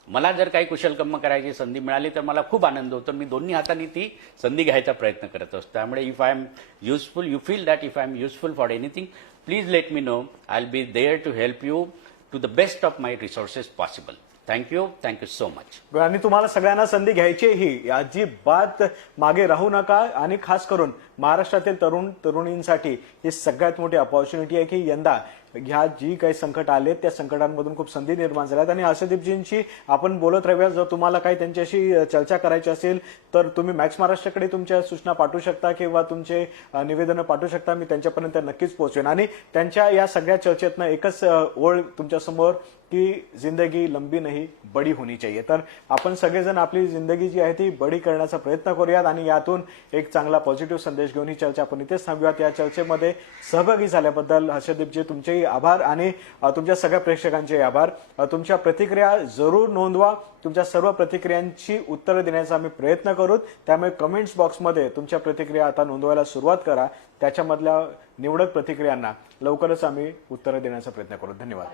मला जर काही कुशलकर्म करायची संधी मिळाली तर मला खूप आनंद होतो. मी दोन्ही हातांनी ती संधी घ्यायचा प्रयत्न करत असतो. त्यामुळे if I am useful, you feel that if I am useful for anything, please let me know. I will be there to help you to the best of my resources possible. Thank you so much. आणि तुम्हाला सगळ्यांना संधी घ्यायची ही अजिबात मागे राहू नका. आणि खास करून महाराष्ट्रातील तरुण तरुणींसाठी ही सगळ्यात मोठी अपॉर्च्युनिटी आहे की यंदा ह्या जी काही संकट आले त्या संकटांमधून खूप संधी निर्माण झाल्यात. आणि हर्षदीपजींशी आपण बोलत राहूया. जर तुम्हाला काही त्यांच्याशी चर्चा करायची असेल तर तुम्ही मॅक्स महाराष्ट्राकडे तुमच्या सूचना पाठवू शकता किंवा तुमचे निवेदनं पाठवू शकता. मी त्यांच्यापर्यंत नक्कीच पोहोचवेन. आणि त्यांच्या या सगळ्या चर्चेतनं एकच ओळ तुमच्यासमोर की जिंदगी लंबी नाही बडी होनी चाहिए. तर आपण सगळेजण आपली जिंदगी जी आहे ती बडी करण्याचा प्रयत्न करूयात आणि यातून एक चांगला पॉझिटिव्ह संदेश घेऊन ही चर्चा आपण इथेच थांबूयात. या चर्चेमध्ये सहभागी झाल्याबद्दल हर्षदीपजी तुमचेही आभार आणि तुमच्या सगळ्या प्रेक्षकांचे आभार. तुमच्या प्रतिक्रिया जरूर नोंदवा. तुमच्या सर्व प्रतिक्रियांची उत्तरं देण्याचा आम्ही प्रयत्न करू. त्यामुळे कमेंट्स बॉक्समध्ये तुमच्या प्रतिक्रिया आता नोंदवायला सुरुवात करा. त्याच्यामधल्या निवडक प्रतिक्रियांना लवकरच आम्ही उत्तरं देण्याचा प्रयत्न करू. धन्यवाद.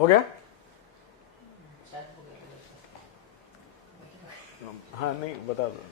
हो गया? हाँ नहीं बता दो.